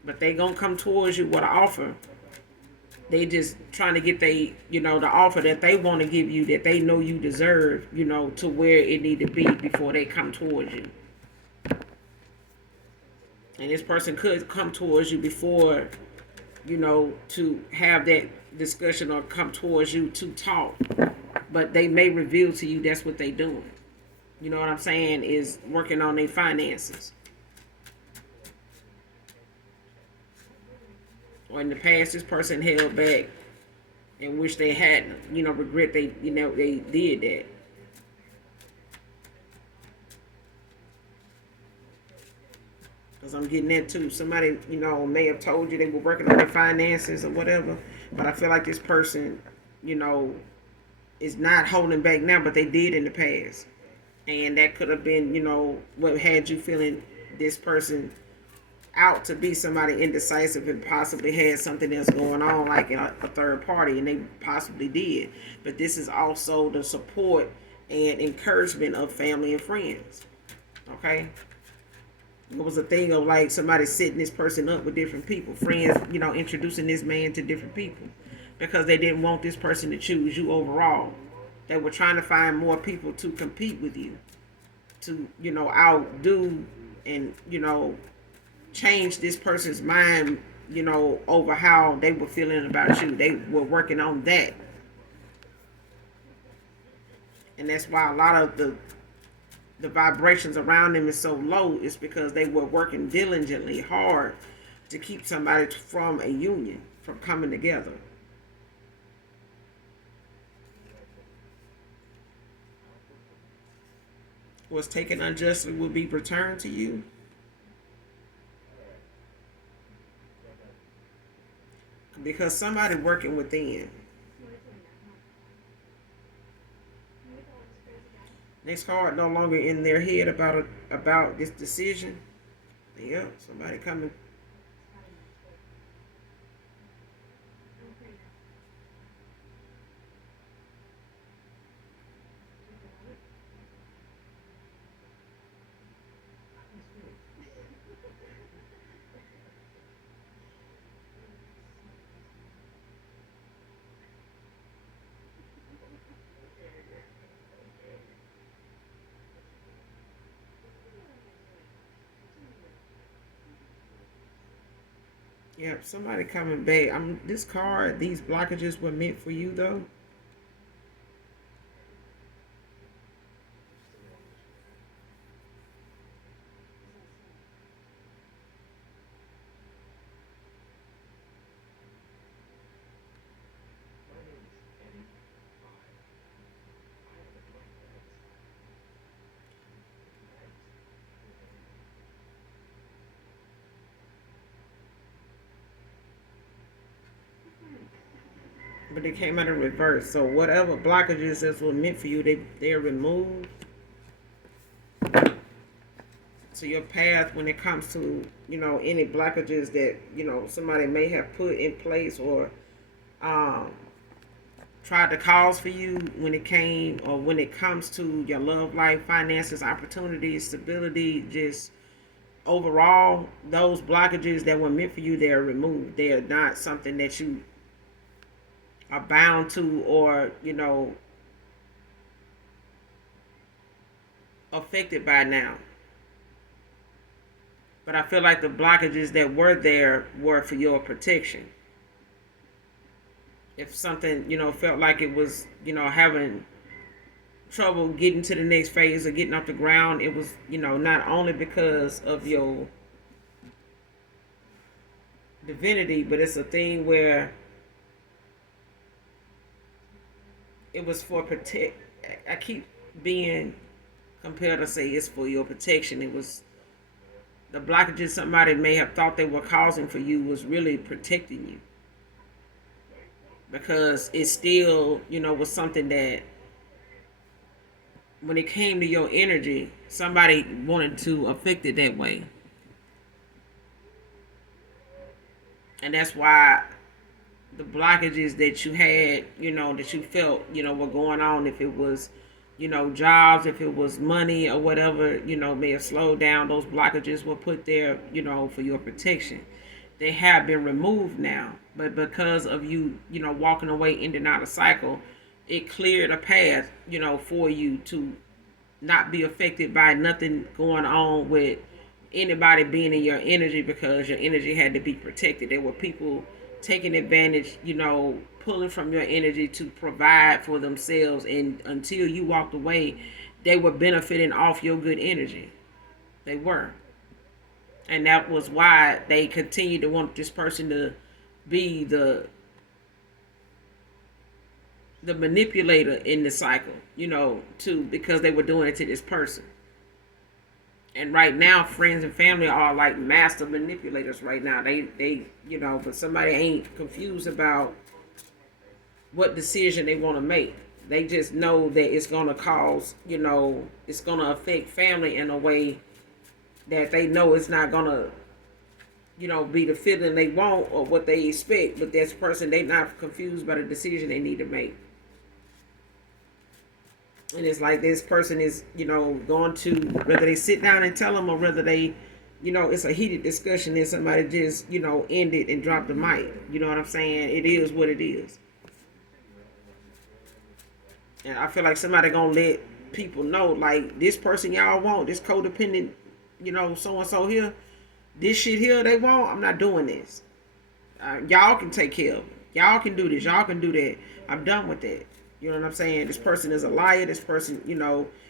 But they gonna come towards you with an offer. They just trying to get the offer that they want to give you, that they know you deserve, to where it need to be before they come towards you. And this person could come towards you before, to have that discussion, or come towards you to talk. But they may reveal to you that's what they doing. You know what I'm saying? Is working on their finances. Or in the past, this person held back and wish they hadn't. Regret they did that. Because I'm getting that too. Somebody, may have told you they were working on their finances or whatever. But I feel like this person, is not holding back now, but they did in the past. And that could have been, what had you feeling this person out to be somebody indecisive, and possibly had something else going on, like a third party, and they possibly did. But this is also the support and encouragement of family and friends. Okay? It was a thing of like somebody setting this person up with different people, friends, introducing this man to different people, because they didn't want this person to choose you overall. They were trying to find more people to compete with you, to, outdo and, change this person's mind, over how they were feeling about you. They were working on that. And that's why a lot of the vibrations around them is so low. It's because they were working diligently hard to keep somebody from a union, from coming together. What's taken unjustly will be returned to you. Because somebody working within. Next card, no longer in their head about this decision. Yep, somebody coming. Yep, somebody coming back. This card, these blockages were meant for you though. But they came out in reverse. So whatever blockages that were meant for you, they're removed. So your path, when it comes to any blockages that somebody may have put in place, or um, tried to cause for you, when it came, or when it comes to your love life, finances, opportunities, stability, just overall, those blockages that were meant for you, they are removed. They are not something that you are bound to, or affected by now. But I feel like the blockages that were there were for your protection. If something felt like it was having trouble getting to the next phase or getting off the ground, it was not only because of your divinity, but it's a thing where it was for protect. I keep being compelled to say it's for your protection. It was The blockages somebody may have thought they were causing for you was really protecting you, because it still, was something that when it came to your energy, somebody wanted to affect it that way. And that's why the blockages that you had, that you felt, were going on, if it was, jobs, if it was money or whatever, may have slowed down, those blockages were put there, for your protection. They have been removed now. But because of you, walking away in and out of cycle, it cleared a path, for you to not be affected by nothing going on with anybody being in your energy, because your energy had to be protected. There were people taking advantage, pulling from your energy to provide for themselves, and until you walked away, they were benefiting off your good energy. They were. And that was why they continued to want this person to be the manipulator in the cycle, too, because they were doing it to this person. And right now, friends and family are like master manipulators right now. They but somebody ain't confused about what decision they want to make. They just know that it's going to cause, it's going to affect family in a way that they know it's not going to, be the feeling they want or what they expect. But this person, they not confused by the decision they need to make. And it's like this person is, going to, whether they sit down and tell them, or whether they, it's a heated discussion and somebody just, end it and drop the mic. You know what I'm saying? It is what it is. And I feel like somebody gonna let people know, like, this person y'all want, this codependent, so-and-so here, this shit here they want, I'm not doing this. Y'all can take care of it. Y'all can do this. Y'all can do that. I'm done with that. You know what I'm saying? This person is a liar. This person,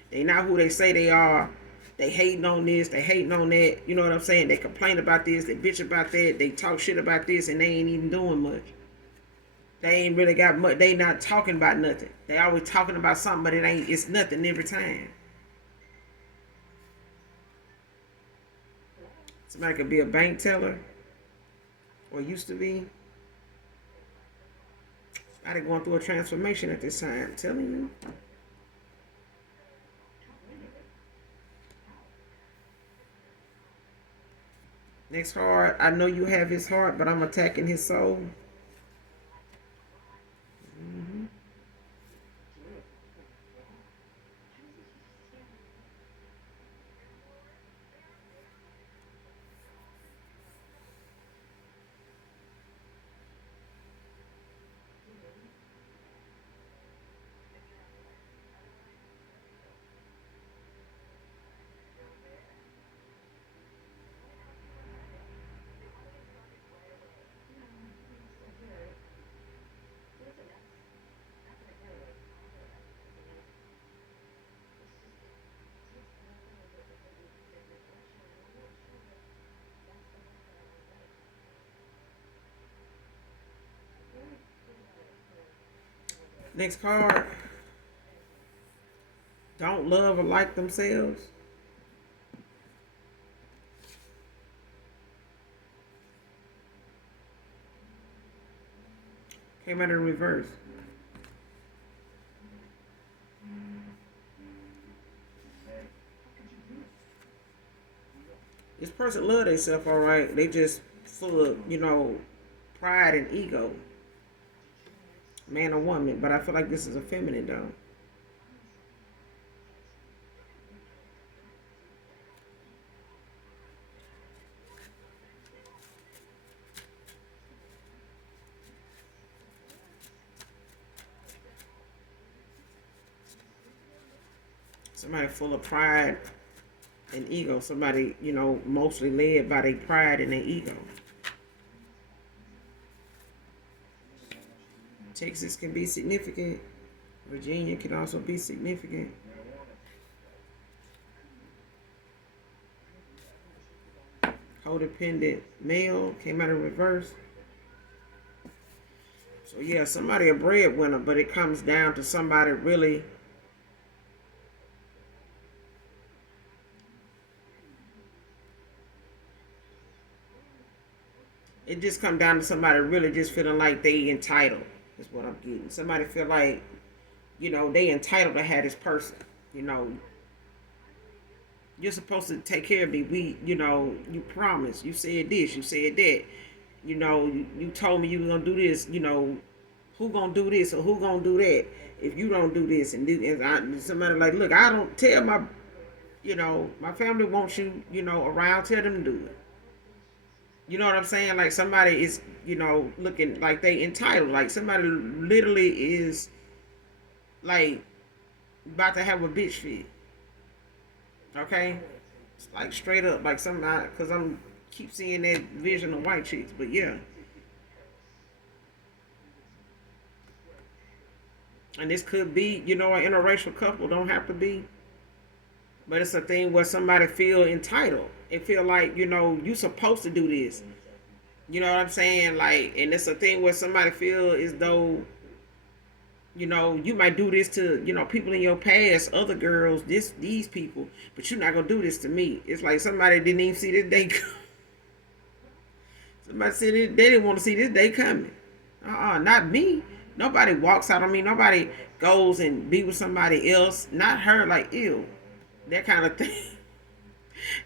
they not who they say they are. They hating on this. They hating on that. You know what I'm saying? They complain about this. They bitch about that. They talk shit about this, and they ain't even doing much. They ain't really got much. They not talking about nothing. They always talking about something, but it's nothing every time. Somebody could be a bank teller, or used to be. I going through a transformation at this time, I'm telling you. Next card, I know you have his heart, but I'm attacking his soul. Next card. Don't love or like themselves. Came out in reverse. This person love themselves, all right. They just full of, pride and ego. Man or woman, but I feel like this is a feminine though. Somebody full of pride and ego. Somebody, mostly led by their pride and their ego. Texas can be significant. Virginia can also be significant. Codependent male came out in reverse. So yeah, somebody a breadwinner, but it comes down to somebody really just come down to somebody really just feeling like they entitled. Is what I'm getting. Somebody feel like, they entitled to have this person. You know, you're supposed to take care of me. You promised. You said this. You said that. You told me you were gonna do this. Who gonna do this or who gonna do that? If you don't do this and do, somebody like, look, I don't tell my family wants you, around. Tell them to do it. You know what I'm saying? Like somebody is, looking like they entitled. Like somebody literally is like about to have a bitch fit. Okay, it's like straight up, like somebody, cause I'm keep seeing that vision of white chicks. But yeah, and this could be, an interracial couple. Don't have to be, but it's a thing where somebody feel entitled. It feel like you supposed to do this. You know what I'm saying? Like, and it's a thing where somebody feel as though you might do this to, people in your past, other girls, these people, but you're not gonna do this to me. It's like somebody didn't even see this day. Somebody said they didn't want to see this day coming. Not me. Nobody walks out on me. Nobody goes and be with somebody else. Not her. Like, ew, that kind of thing.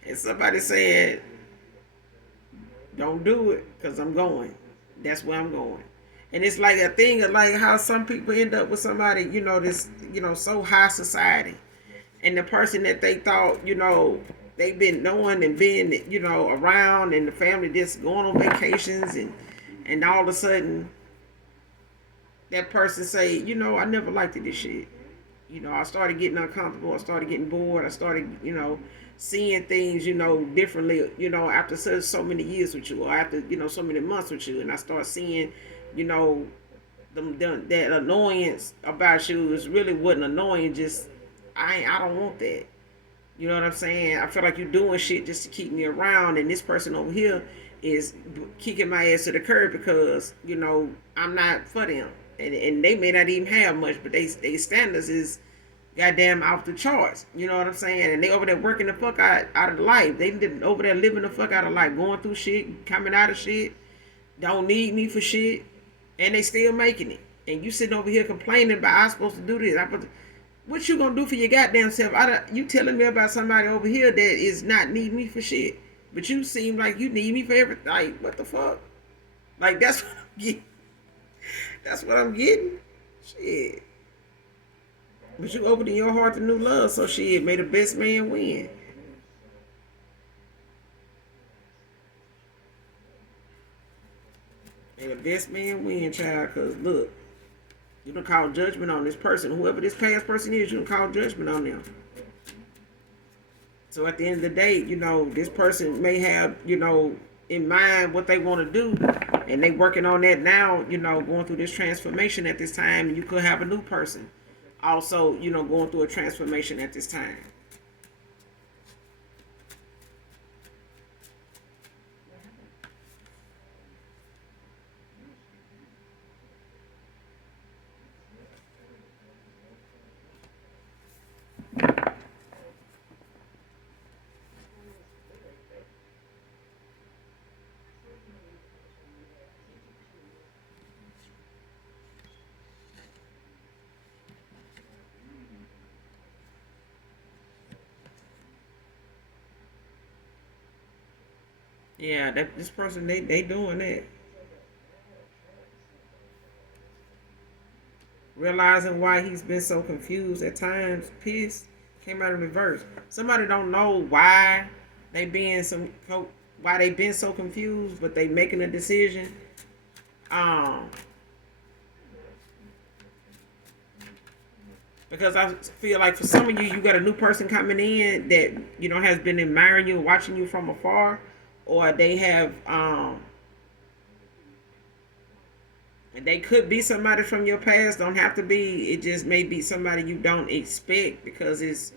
And somebody said, don't do it because I'm going. That's where I'm going. And it's like a thing of like how some people end up with somebody, this, so high society. And the person that they thought, they've been knowing and being, around, and the family just going on vacations, and all of a sudden that person say, I never liked this shit. I started getting uncomfortable. I started getting bored. I started, seeing things, differently, after so many years with you, or after, so many months with you. And I start seeing, that annoyance about you is really wasn't annoying. Just, I don't want that. You know what I'm saying? I feel like you're doing shit just to keep me around. And this person over here is kicking my ass to the curb because, I'm not for them. And they may not even have much, but they standards is goddamn off the charts. You know what I'm saying? And they over there working the fuck out of life. They over there living the fuck out of life, going through shit, coming out of shit, don't need me for shit, and they still making it. And you sitting over here complaining about I'm supposed to do this. What you gonna do for your goddamn self? You telling me about somebody over here that is not need me for shit, but you seem like you need me for everything. Like, what the fuck? Like, that's what I'm getting. That's what I'm getting. Shit. But you opening your heart to new love, so shit, may the best man win. May the best man win, child, because look, you don't call judgment on this person. Whoever this past person is, you don't call judgment on them. So at the end of the day, this person may have, in mind what they want to do, and they working on that now, going through this transformation at this time, and you could have a new person also, going through a transformation at this time. Yeah, this person, they doing that. Realizing why he's been so confused at times, pissed, came out in reverse. Somebody don't know why they being why they been so confused, but they making a decision. Um, because I feel like for some of you, you got a new person coming in that has been admiring you, watching you from afar, or they have and they could be somebody from your past. Don't have to be. It just may be somebody you don't expect because it's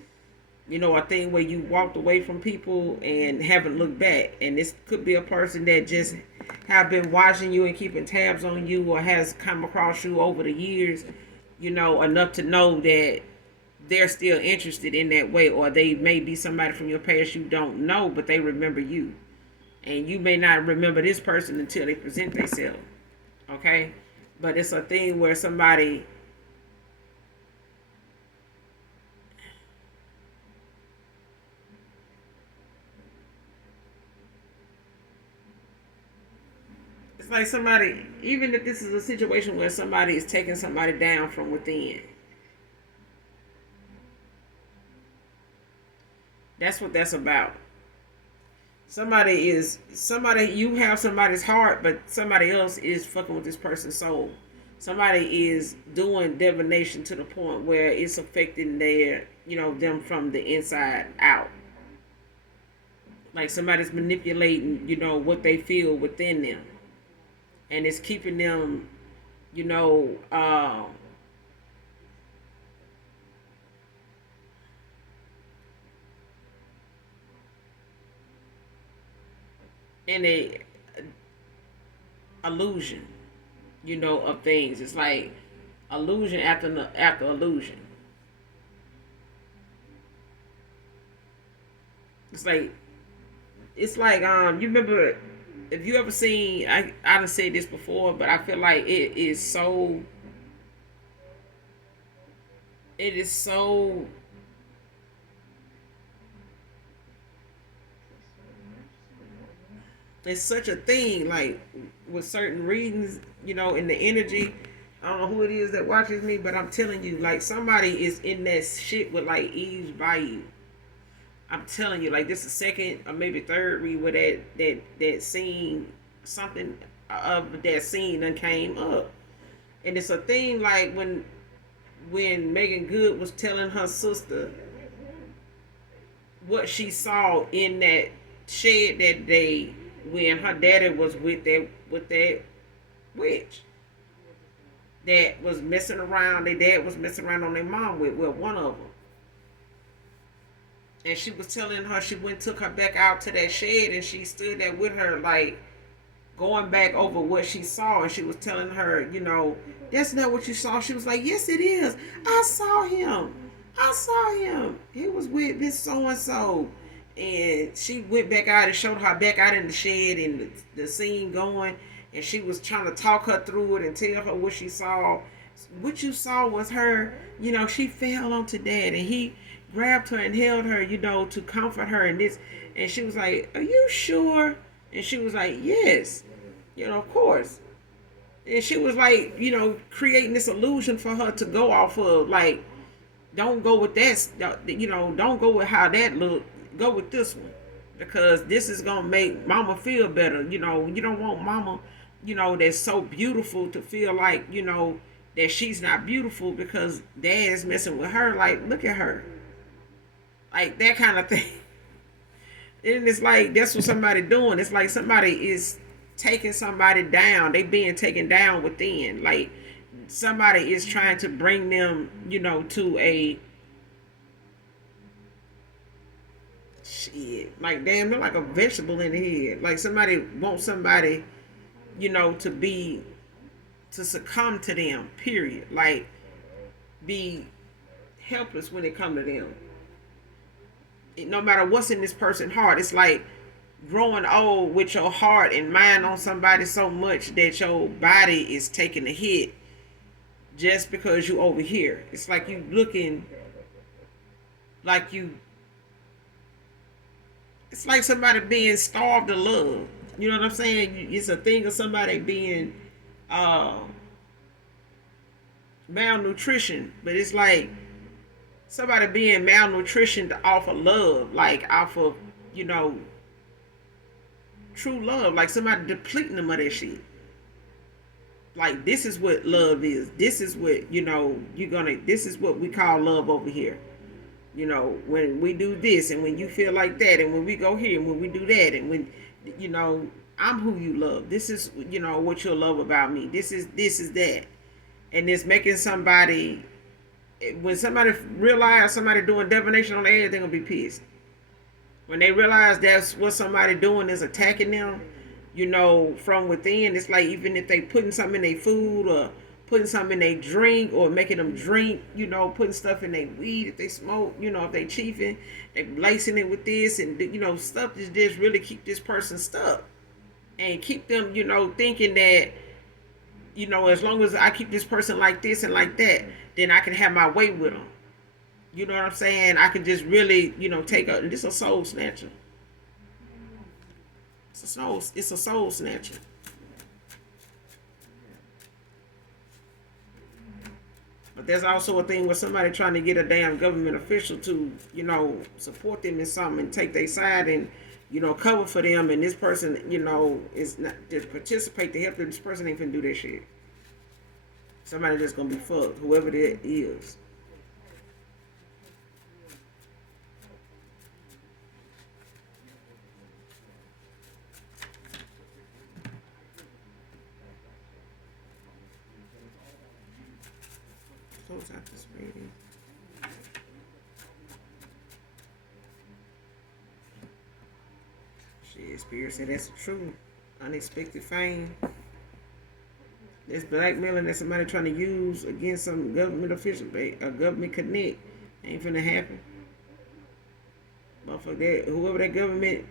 a thing where you walked away from people and haven't looked back. And this could be a person that just have been watching you and keeping tabs on you, or has come across you over the years, enough to know that they're still interested in that way, or they may be somebody from your past you don't know, but they remember you. and you may not remember this person until they present themselves. Okay, but it's a thing where somebody, it's like somebody, even if this is a situation where somebody is taking somebody down from within, that's what that's about. Somebody, you have somebody's heart, but somebody else is fucking with this person's soul. Somebody is doing divination to the point where it's affecting their, them from the inside out. Like somebody's manipulating, what they feel within them, and it's keeping them, you know, uh, in a illusion, of things. It's like illusion after illusion. It's like you remember, if you ever seen, I done said this before, but I feel like it is so it's such a thing, like with certain readings, in the energy. I don't know who it is that watches me, but I'm telling you, like somebody is in that shit with like Eve's Bayou. I'm telling you, like this is second or maybe third read where that scene, something of that scene done came up, and it's a thing like when Megan Good was telling her sister what she saw in that shed that day when her daddy was with that witch that was messing around. Their dad was messing around on their mom with one of them, and she was telling her she went took her back out to that shed and she stood there with her like going back over what she saw, and she was telling her, that's not what you saw. She was like, yes, it is. I saw him. I saw him. He was with this so and so. And she went back out and showed her back out in the shed and the scene going. And she was trying to talk her through it and tell her what she saw. What you saw was her, she fell onto dad and he grabbed her and held her, to comfort her and this. And she was like, are you sure? And she was like, yes, of course. And she was like, creating this illusion for her to go off of. Like, don't go with that, don't go with how that looked. Go with this one. Because this is going to make mama feel better. You don't want mama, that's so beautiful to feel like, that she's not beautiful because dad is messing with her. Like, look at her. Like, that kind of thing. And it's like that's what somebody doing. It's like somebody is taking somebody down. They being taken down within. Like somebody is trying to bring them, to a shit. Like damn, they're like a vegetable in the head. Like somebody wants somebody, to succumb to them. Period. Like be helpless when it come to them. No matter what's in this person's heart, it's like growing old with your heart and mind on somebody so much that your body is taking a hit just because you over here. It's like you looking like you. It's like somebody being starved of love. You know what I'm saying? It's a thing of somebody being uh, malnutrition, but it's like somebody being malnutritioned off of love, like off of, true love, like somebody depleting them of that shit. Like this is what love is. This is what, this is what we call love over here. When we do this and when you feel like that and when we go here and when we do that and when, I'm who you love. This is, what you'll love about me. This is that. And it's making somebody, when somebody realize somebody doing divination on the air, they're gonna be pissed. When they realize that's what somebody doing is attacking them, from within. It's like even if they putting something in their food or putting something in their drink or making them drink, putting stuff in their weed if they smoke, if they chiefing, they lacing it with this and, stuff that just really keep this person stuck and keep them, thinking that, as long as I keep this person like this and like that, then I can have my way with them. You know what I'm saying? I can just really, take a, this is a soul snatcher. It's a soul snatcher. But there's also a thing where somebody trying to get a damn government official to, support them in something and take their side and, cover for them. And this person, is not to participate to help them. This person ain't finna do that shit. Somebody just gonna be fucked, whoever that is. Close out this reading. Shit, Spirit said that's the truth. Unexpected fame. There's blackmailing that somebody trying to use against some government official, a government connect. Ain't finna happen. Motherfucker, that whoever that government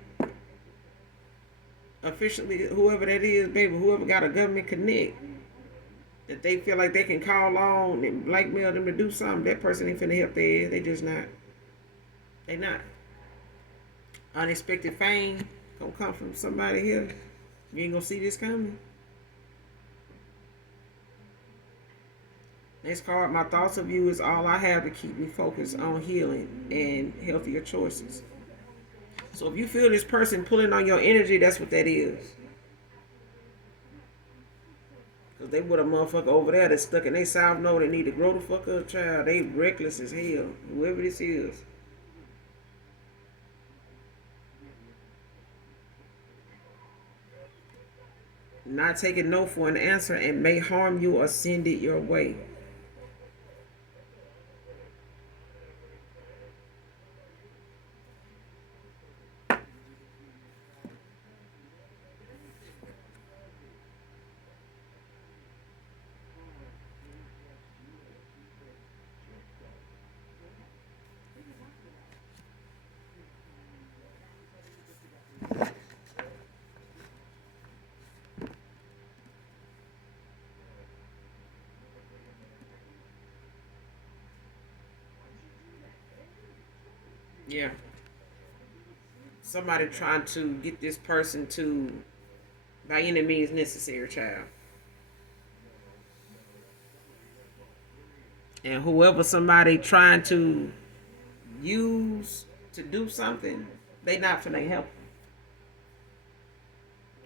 officially, whoever that is, baby, whoever got a government connect that they feel like they can call on and blackmail them to do something, that person ain't finna help their ass. They just not. They not. Unexpected fame gonna come from somebody here. You ain't gonna see this coming. Next card, my thoughts of you is all I have to keep me focused on healing and healthier choices. So if you feel this person pulling on your energy, that's what that is. Because they with a motherfucker over there that's stuck in their south node. They need to grow the fuck up, child. They reckless as hell. Whoever this is. Not taking no for an answer and may harm you or send it your way. Yeah. Somebody trying to get this person to, by any means necessary, child. And whoever somebody trying to use to do something, they not finna help.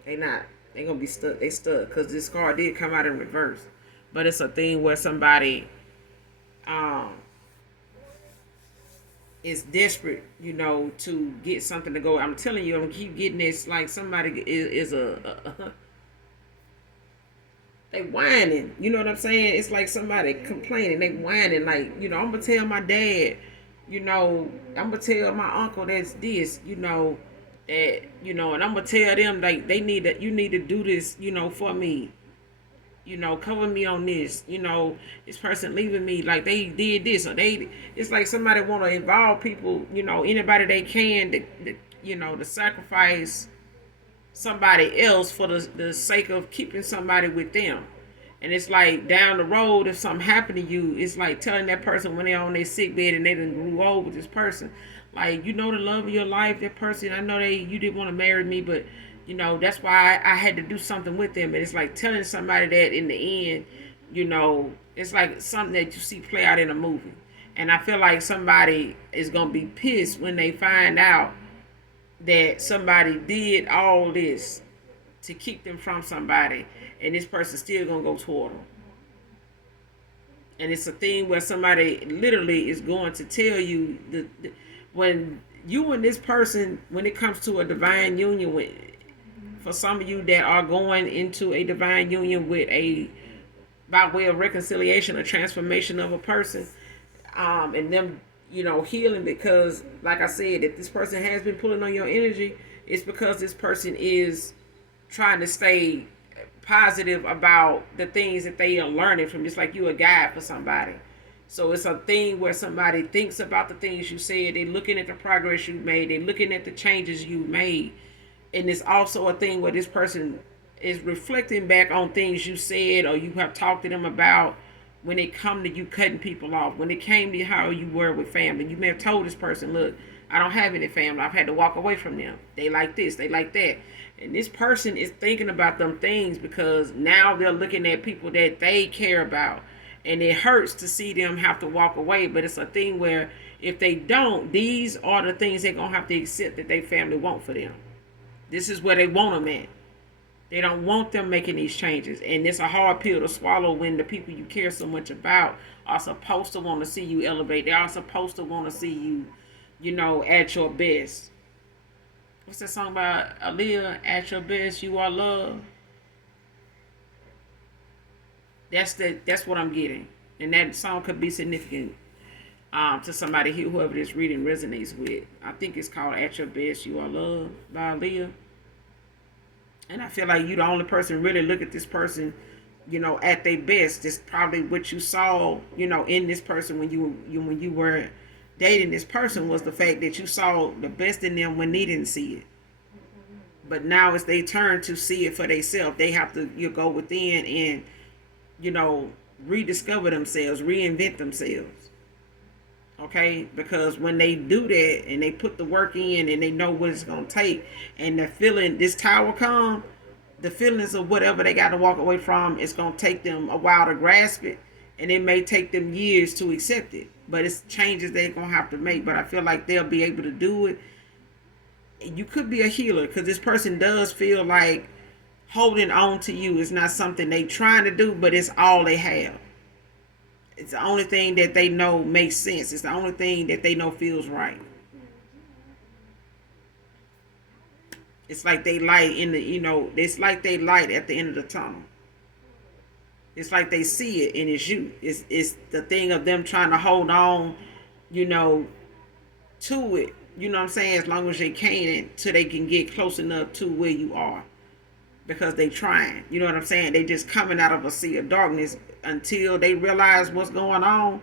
They not. They gonna be stuck. They stuck because this card did come out in reverse. But it's a thing where somebody is desperate, to get something to go. I'm telling you, I'm gonna keep getting this. Like somebody is they whining. You know what I'm saying? It's like somebody complaining. They whining. Like, I'm gonna tell my dad. I'm gonna tell my uncle that's this. That and I'm gonna tell them like they need that. You need to do this. For me. Cover me on this. This person leaving me like they did this or it's like somebody want to involve people, anybody they can to sacrifice somebody else for the sake of keeping somebody with them. And it's like down the road, if something happened to you, it's like telling that person when they're on their sick bed and they done grew old with this person, like, the love of your life, that person, I know you didn't want to marry me, but that's why I had to do something with them. And it's like telling somebody that in the end, it's like something that you see play out in a movie. And I feel like somebody is going to be pissed when they find out that somebody did all this to keep them from somebody. And this person still going to go toward them. And it's a thing where somebody literally is going to tell you when you and this person, when it comes to a divine union with, for some of you that are going into a divine union with by way of reconciliation or transformation of a person, and them, healing, because like I said, if this person has been pulling on your energy, it's because this person is trying to stay positive about the things that they are learning from, just like you a guide for somebody. So it's a thing where somebody thinks about the things you said, they're looking at the progress you made, they're looking at the changes you made. And it's also a thing where this person is reflecting back on things you said or you have talked to them about when it come to you cutting people off, when it came to how you were with family. You may have told this person, look, I don't have any family, I've had to walk away from them, they like this, they like that. And this person is thinking about them things because now they're looking at people that they care about, and it hurts to see them have to walk away. But it's a thing where if they don't, these are the things they're gonna have to accept that their family want for them. This is where they want them at. They don't want them making these changes. And it's a hard pill to swallow when the people you care so much about are supposed to want to see you elevate. They are supposed to want to see you, at your best. What's that song by Aaliyah? At your best, you are loved. That's what I'm getting. And that song could be significant to somebody here, whoever this reading resonates with. I think it's called At Your Best, You Are Loved by Aaliyah. And I feel like you the only person really look at this person, at their best. It's probably what you saw, in this person when you were dating this person, was the fact that you saw the best in them when they didn't see it. But now it's their turn to see it for themselves. They have to go within and, rediscover themselves, reinvent themselves. Okay? Because when they do that and they put the work in and they know what it's going to take, and the feeling, this tower come, the feelings of whatever they got to walk away from, it's going to take them a while to grasp it, and it may take them years to accept it. But it's changes they're going to have to make. But I feel like they'll be able to do it. You could be a healer, because this person does feel like holding on to you is not something they trying to do, but it's all they have. It's the only thing that they know makes sense. It's the only thing that they know feels right. It's like they light in the, it's like they light at the end of the tunnel. It's like they see it and it's you. It's the thing of them trying to hold on, to it. You know what I'm saying? As long as they can, until they can get close enough to where you are. Because they trying. You know what I'm saying? They just coming out of a sea of darkness until they realize what's going on.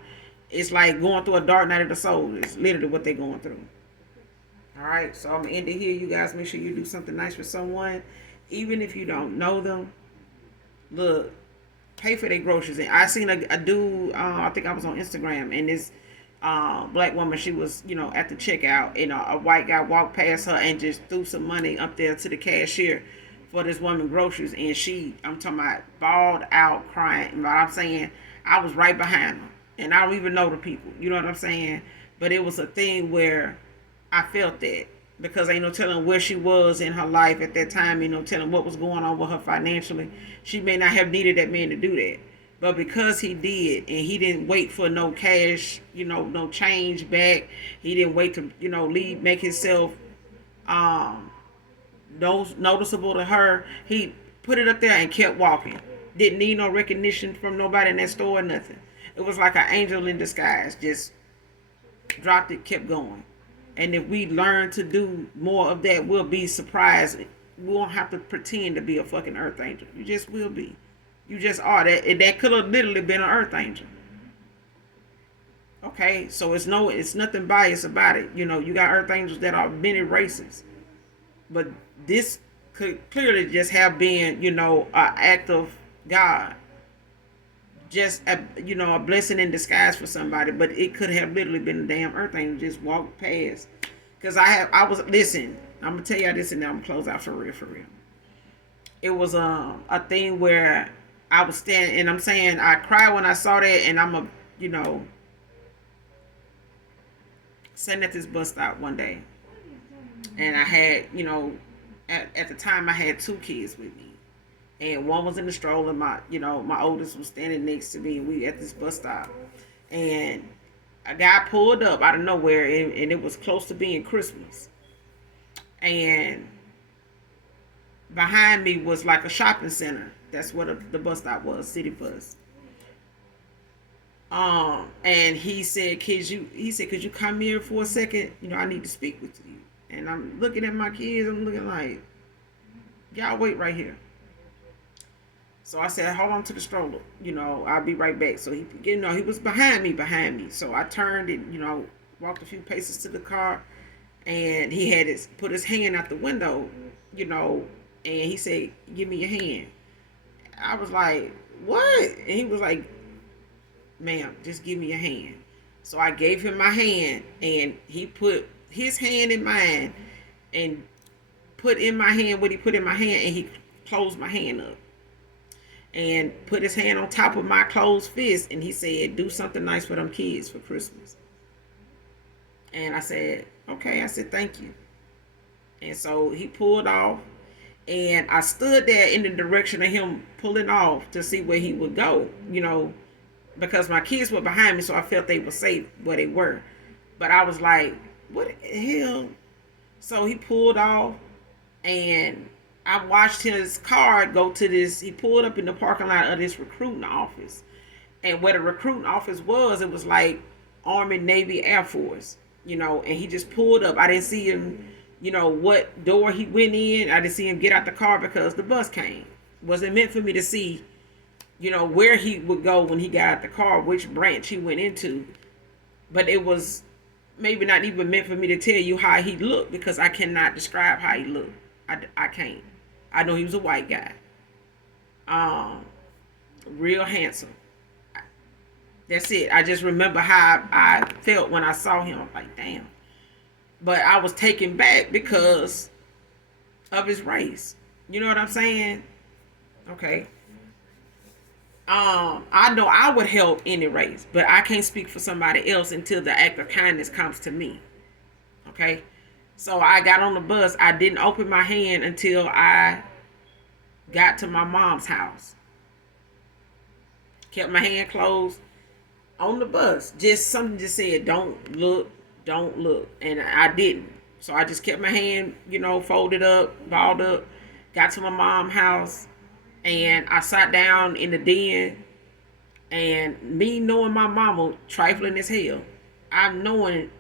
It's like going through a dark night of the soul. It's literally what they're going through. Alright, so I'm going to end it here. You guys make sure you do something nice for someone. Even if you don't know them. Look, pay for their groceries. And I seen a dude, I think I was on Instagram, and this black woman, she was, at the checkout, and a white guy walked past her and just threw some money up there to the cashier for this woman groceries, and I'm talking about, bawled out crying. But I'm saying, I was right behind her, and I don't even know the people, you know what I'm saying? But it was a thing where I felt that, because ain't no telling where she was in her life at that time, ain't no telling what was going on with her financially. She may not have needed that man to do that, but because he did, and he didn't wait for no cash, no change back, he didn't wait to, make himself noticeable to her. He put it up there and kept walking. Didn't need no recognition from nobody in that store or nothing. It was like an angel in disguise. Just dropped it, kept going. And if we learn to do more of that, we'll be surprised. We won't have to pretend to be a fucking earth angel. You just will be. You just are. That could have literally been an earth angel. Okay, so it's nothing biased about it. You got earth angels that are many races. But this could clearly just have been, an act of God. Just, a blessing in disguise for somebody. But it could have literally been a damn earth angel just walked past. Because listen, I'm going to tell y'all this and then I'm going to close out for real. It was a thing where I was standing, and I'm saying, I cried when I saw that, and I'm sitting at this bus stop one day. And I had, at the time I had 2 kids with me. And one was in the stroller. My oldest was standing next to me, and we at this bus stop. And a guy pulled up out of nowhere, and it was close to being Christmas. And behind me was like a shopping center. That's what the bus stop was, city bus. And he said, could you come here for a second? I need to speak with you. And I'm looking at my kids. I'm looking like, y'all wait right here. So I said, hold on to the stroller. I'll be right back. So he was behind me. So I turned and, walked a few paces to the car, and he had put his hand out the window, you know, and he said, give me your hand. I was like, what? And he was like, ma'am, just give me your hand. So I gave him my hand, and he put his hand in mine and put in my hand what he put in my hand, and he closed my hand up and put his hand on top of my closed fist, and he said, do something nice for them kids for Christmas. And I said, okay. I said, thank you. And so he pulled off, and I stood there in the direction of him pulling off to see where he would go, because my kids were behind me, so I felt they were safe where they were. But I was like, what the hell? So he pulled off, and I watched his car go to this. He pulled up in the parking lot of this recruiting office. And where the recruiting office was, it was like Army, Navy, Air Force, and he just pulled up. I didn't see him, what door he went in. I didn't see him get out the car because the bus came. Wasn't meant for me to see, where he would go when he got out the car, which branch he went into. But it was maybe not even meant for me to tell you how he looked, because I cannot describe how he looked. I can't. I know he was a white guy. Real handsome. That's it. I just remember how I felt when I saw him. I'm like, damn. But I was taken back because of his race. You know what I'm saying? Okay. I know I would help any race, but I can't speak for somebody else until the act of kindness comes to me. Okay. So I got on the bus. I didn't open my hand until I got to my mom's house. Kept my hand closed on the bus. Just something just said, don't look, don't look. And I didn't. So I just kept my hand, folded up, balled up, got to my mom's house, and I sat down in the den. And me knowing my mama trifling as hell, I'm knowing,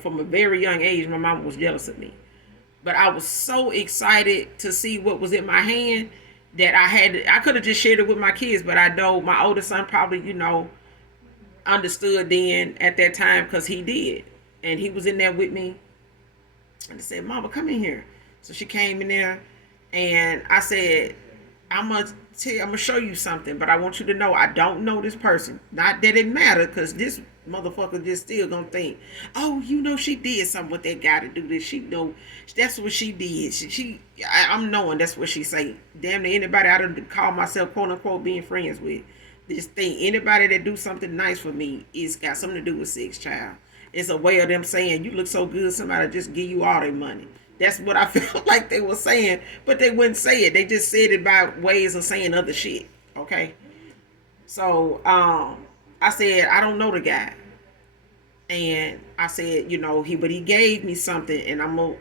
from a very young age, my mama was jealous of me. But I was so excited to see what was in my hand that I could have just shared it with my kids, but I know my oldest son probably, understood then at that time, because he did. And he was in there with me. And I said, Mama, come in here. So she came in there, and I said, I'm gonna show you something, but I want you to know I don't know this person. Not that it matters, because this motherfucker just still gonna think, oh, she did something with that guy to do this. She know that's what she did. I'm knowing that's what she say. Damn near anybody I done call myself quote unquote being friends with. This thing, anybody that do something nice for me, is got something to do with sex, child. It's a way of them saying, you look so good, somebody just give you all their money. That's what I felt like they were saying, but they wouldn't say it. They just said it by ways of saying other shit. Okay. So I said, I don't know the guy. And I said, but he gave me something, and I'm gonna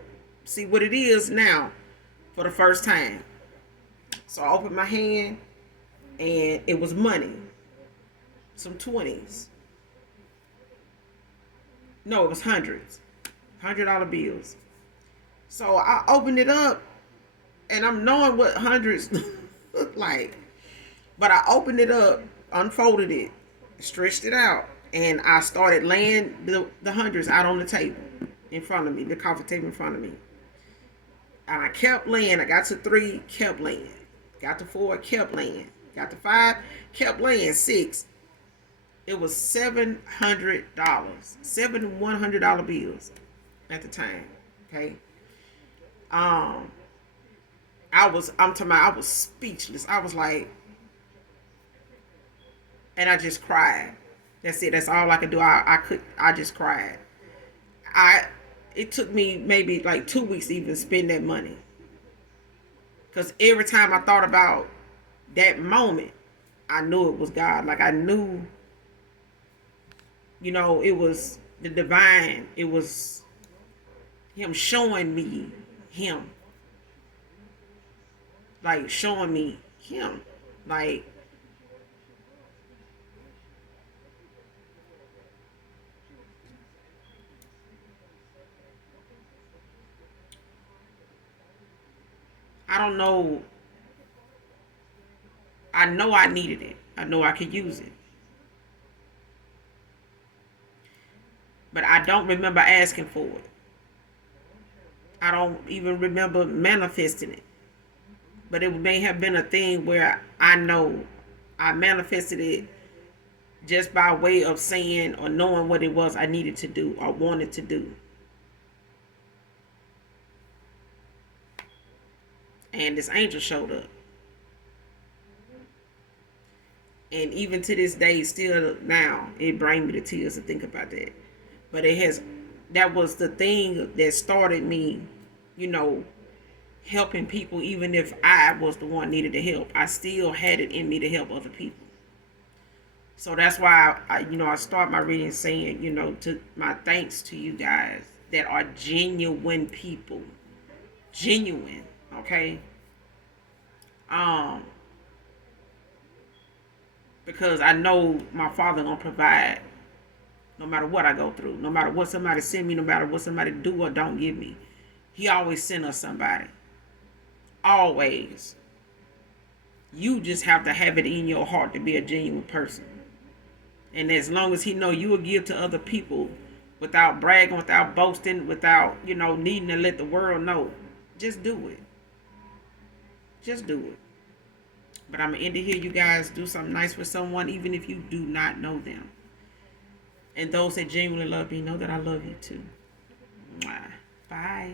see what it is now for the first time. So I opened my hand, and it was money. Some 20s. No, it was hundreds. $100 bills. So I opened it up, and I'm knowing what hundreds look like. But I opened it up, unfolded it, stretched it out, and I started laying the hundreds out on the table in front of me, the coffee table in front of me. And I kept laying. I got to 3, kept laying. Got to 4, kept laying. Got to 5, kept laying. 6. It was $700. 7 $100 bills at the time. Okay. I'm talking about, I was speechless. I was like, and I just cried. That's it. That's all I could do. I just cried. It took me maybe like 2 weeks to even spend that money. Because every time I thought about that moment, I knew it was God. Like I knew, it was the divine. It was him showing me him. Like showing me him. Like, I don't know. I know I needed it. I know I could use it. But I don't remember asking for it. I don't even remember manifesting it. But it may have been a thing where I know I manifested it just by way of saying or knowing what it was I needed to do or wanted to do. And this angel showed up. And even to this day, still now, it brings me to tears to think about that. But that was the thing that started me, you know, helping people. Even if I was the one needed the help, I still had it in me to help other people. So that's why I start my reading saying, to my thanks to you guys that are genuine people. Genuine, okay? Because I know my Father gonna provide no matter what I go through, no matter what somebody send me, no matter what somebody do or don't give me. He always send us somebody. Always. You just have to have it in your heart to be a genuine person. And as long as he know you will give to other people without bragging, without boasting, without, needing to let the world know, just do it. Just do it. But I'm going to end it here, you guys. Do something nice for someone, even if you do not know them. And those that genuinely love me, know that I love you too. Bye.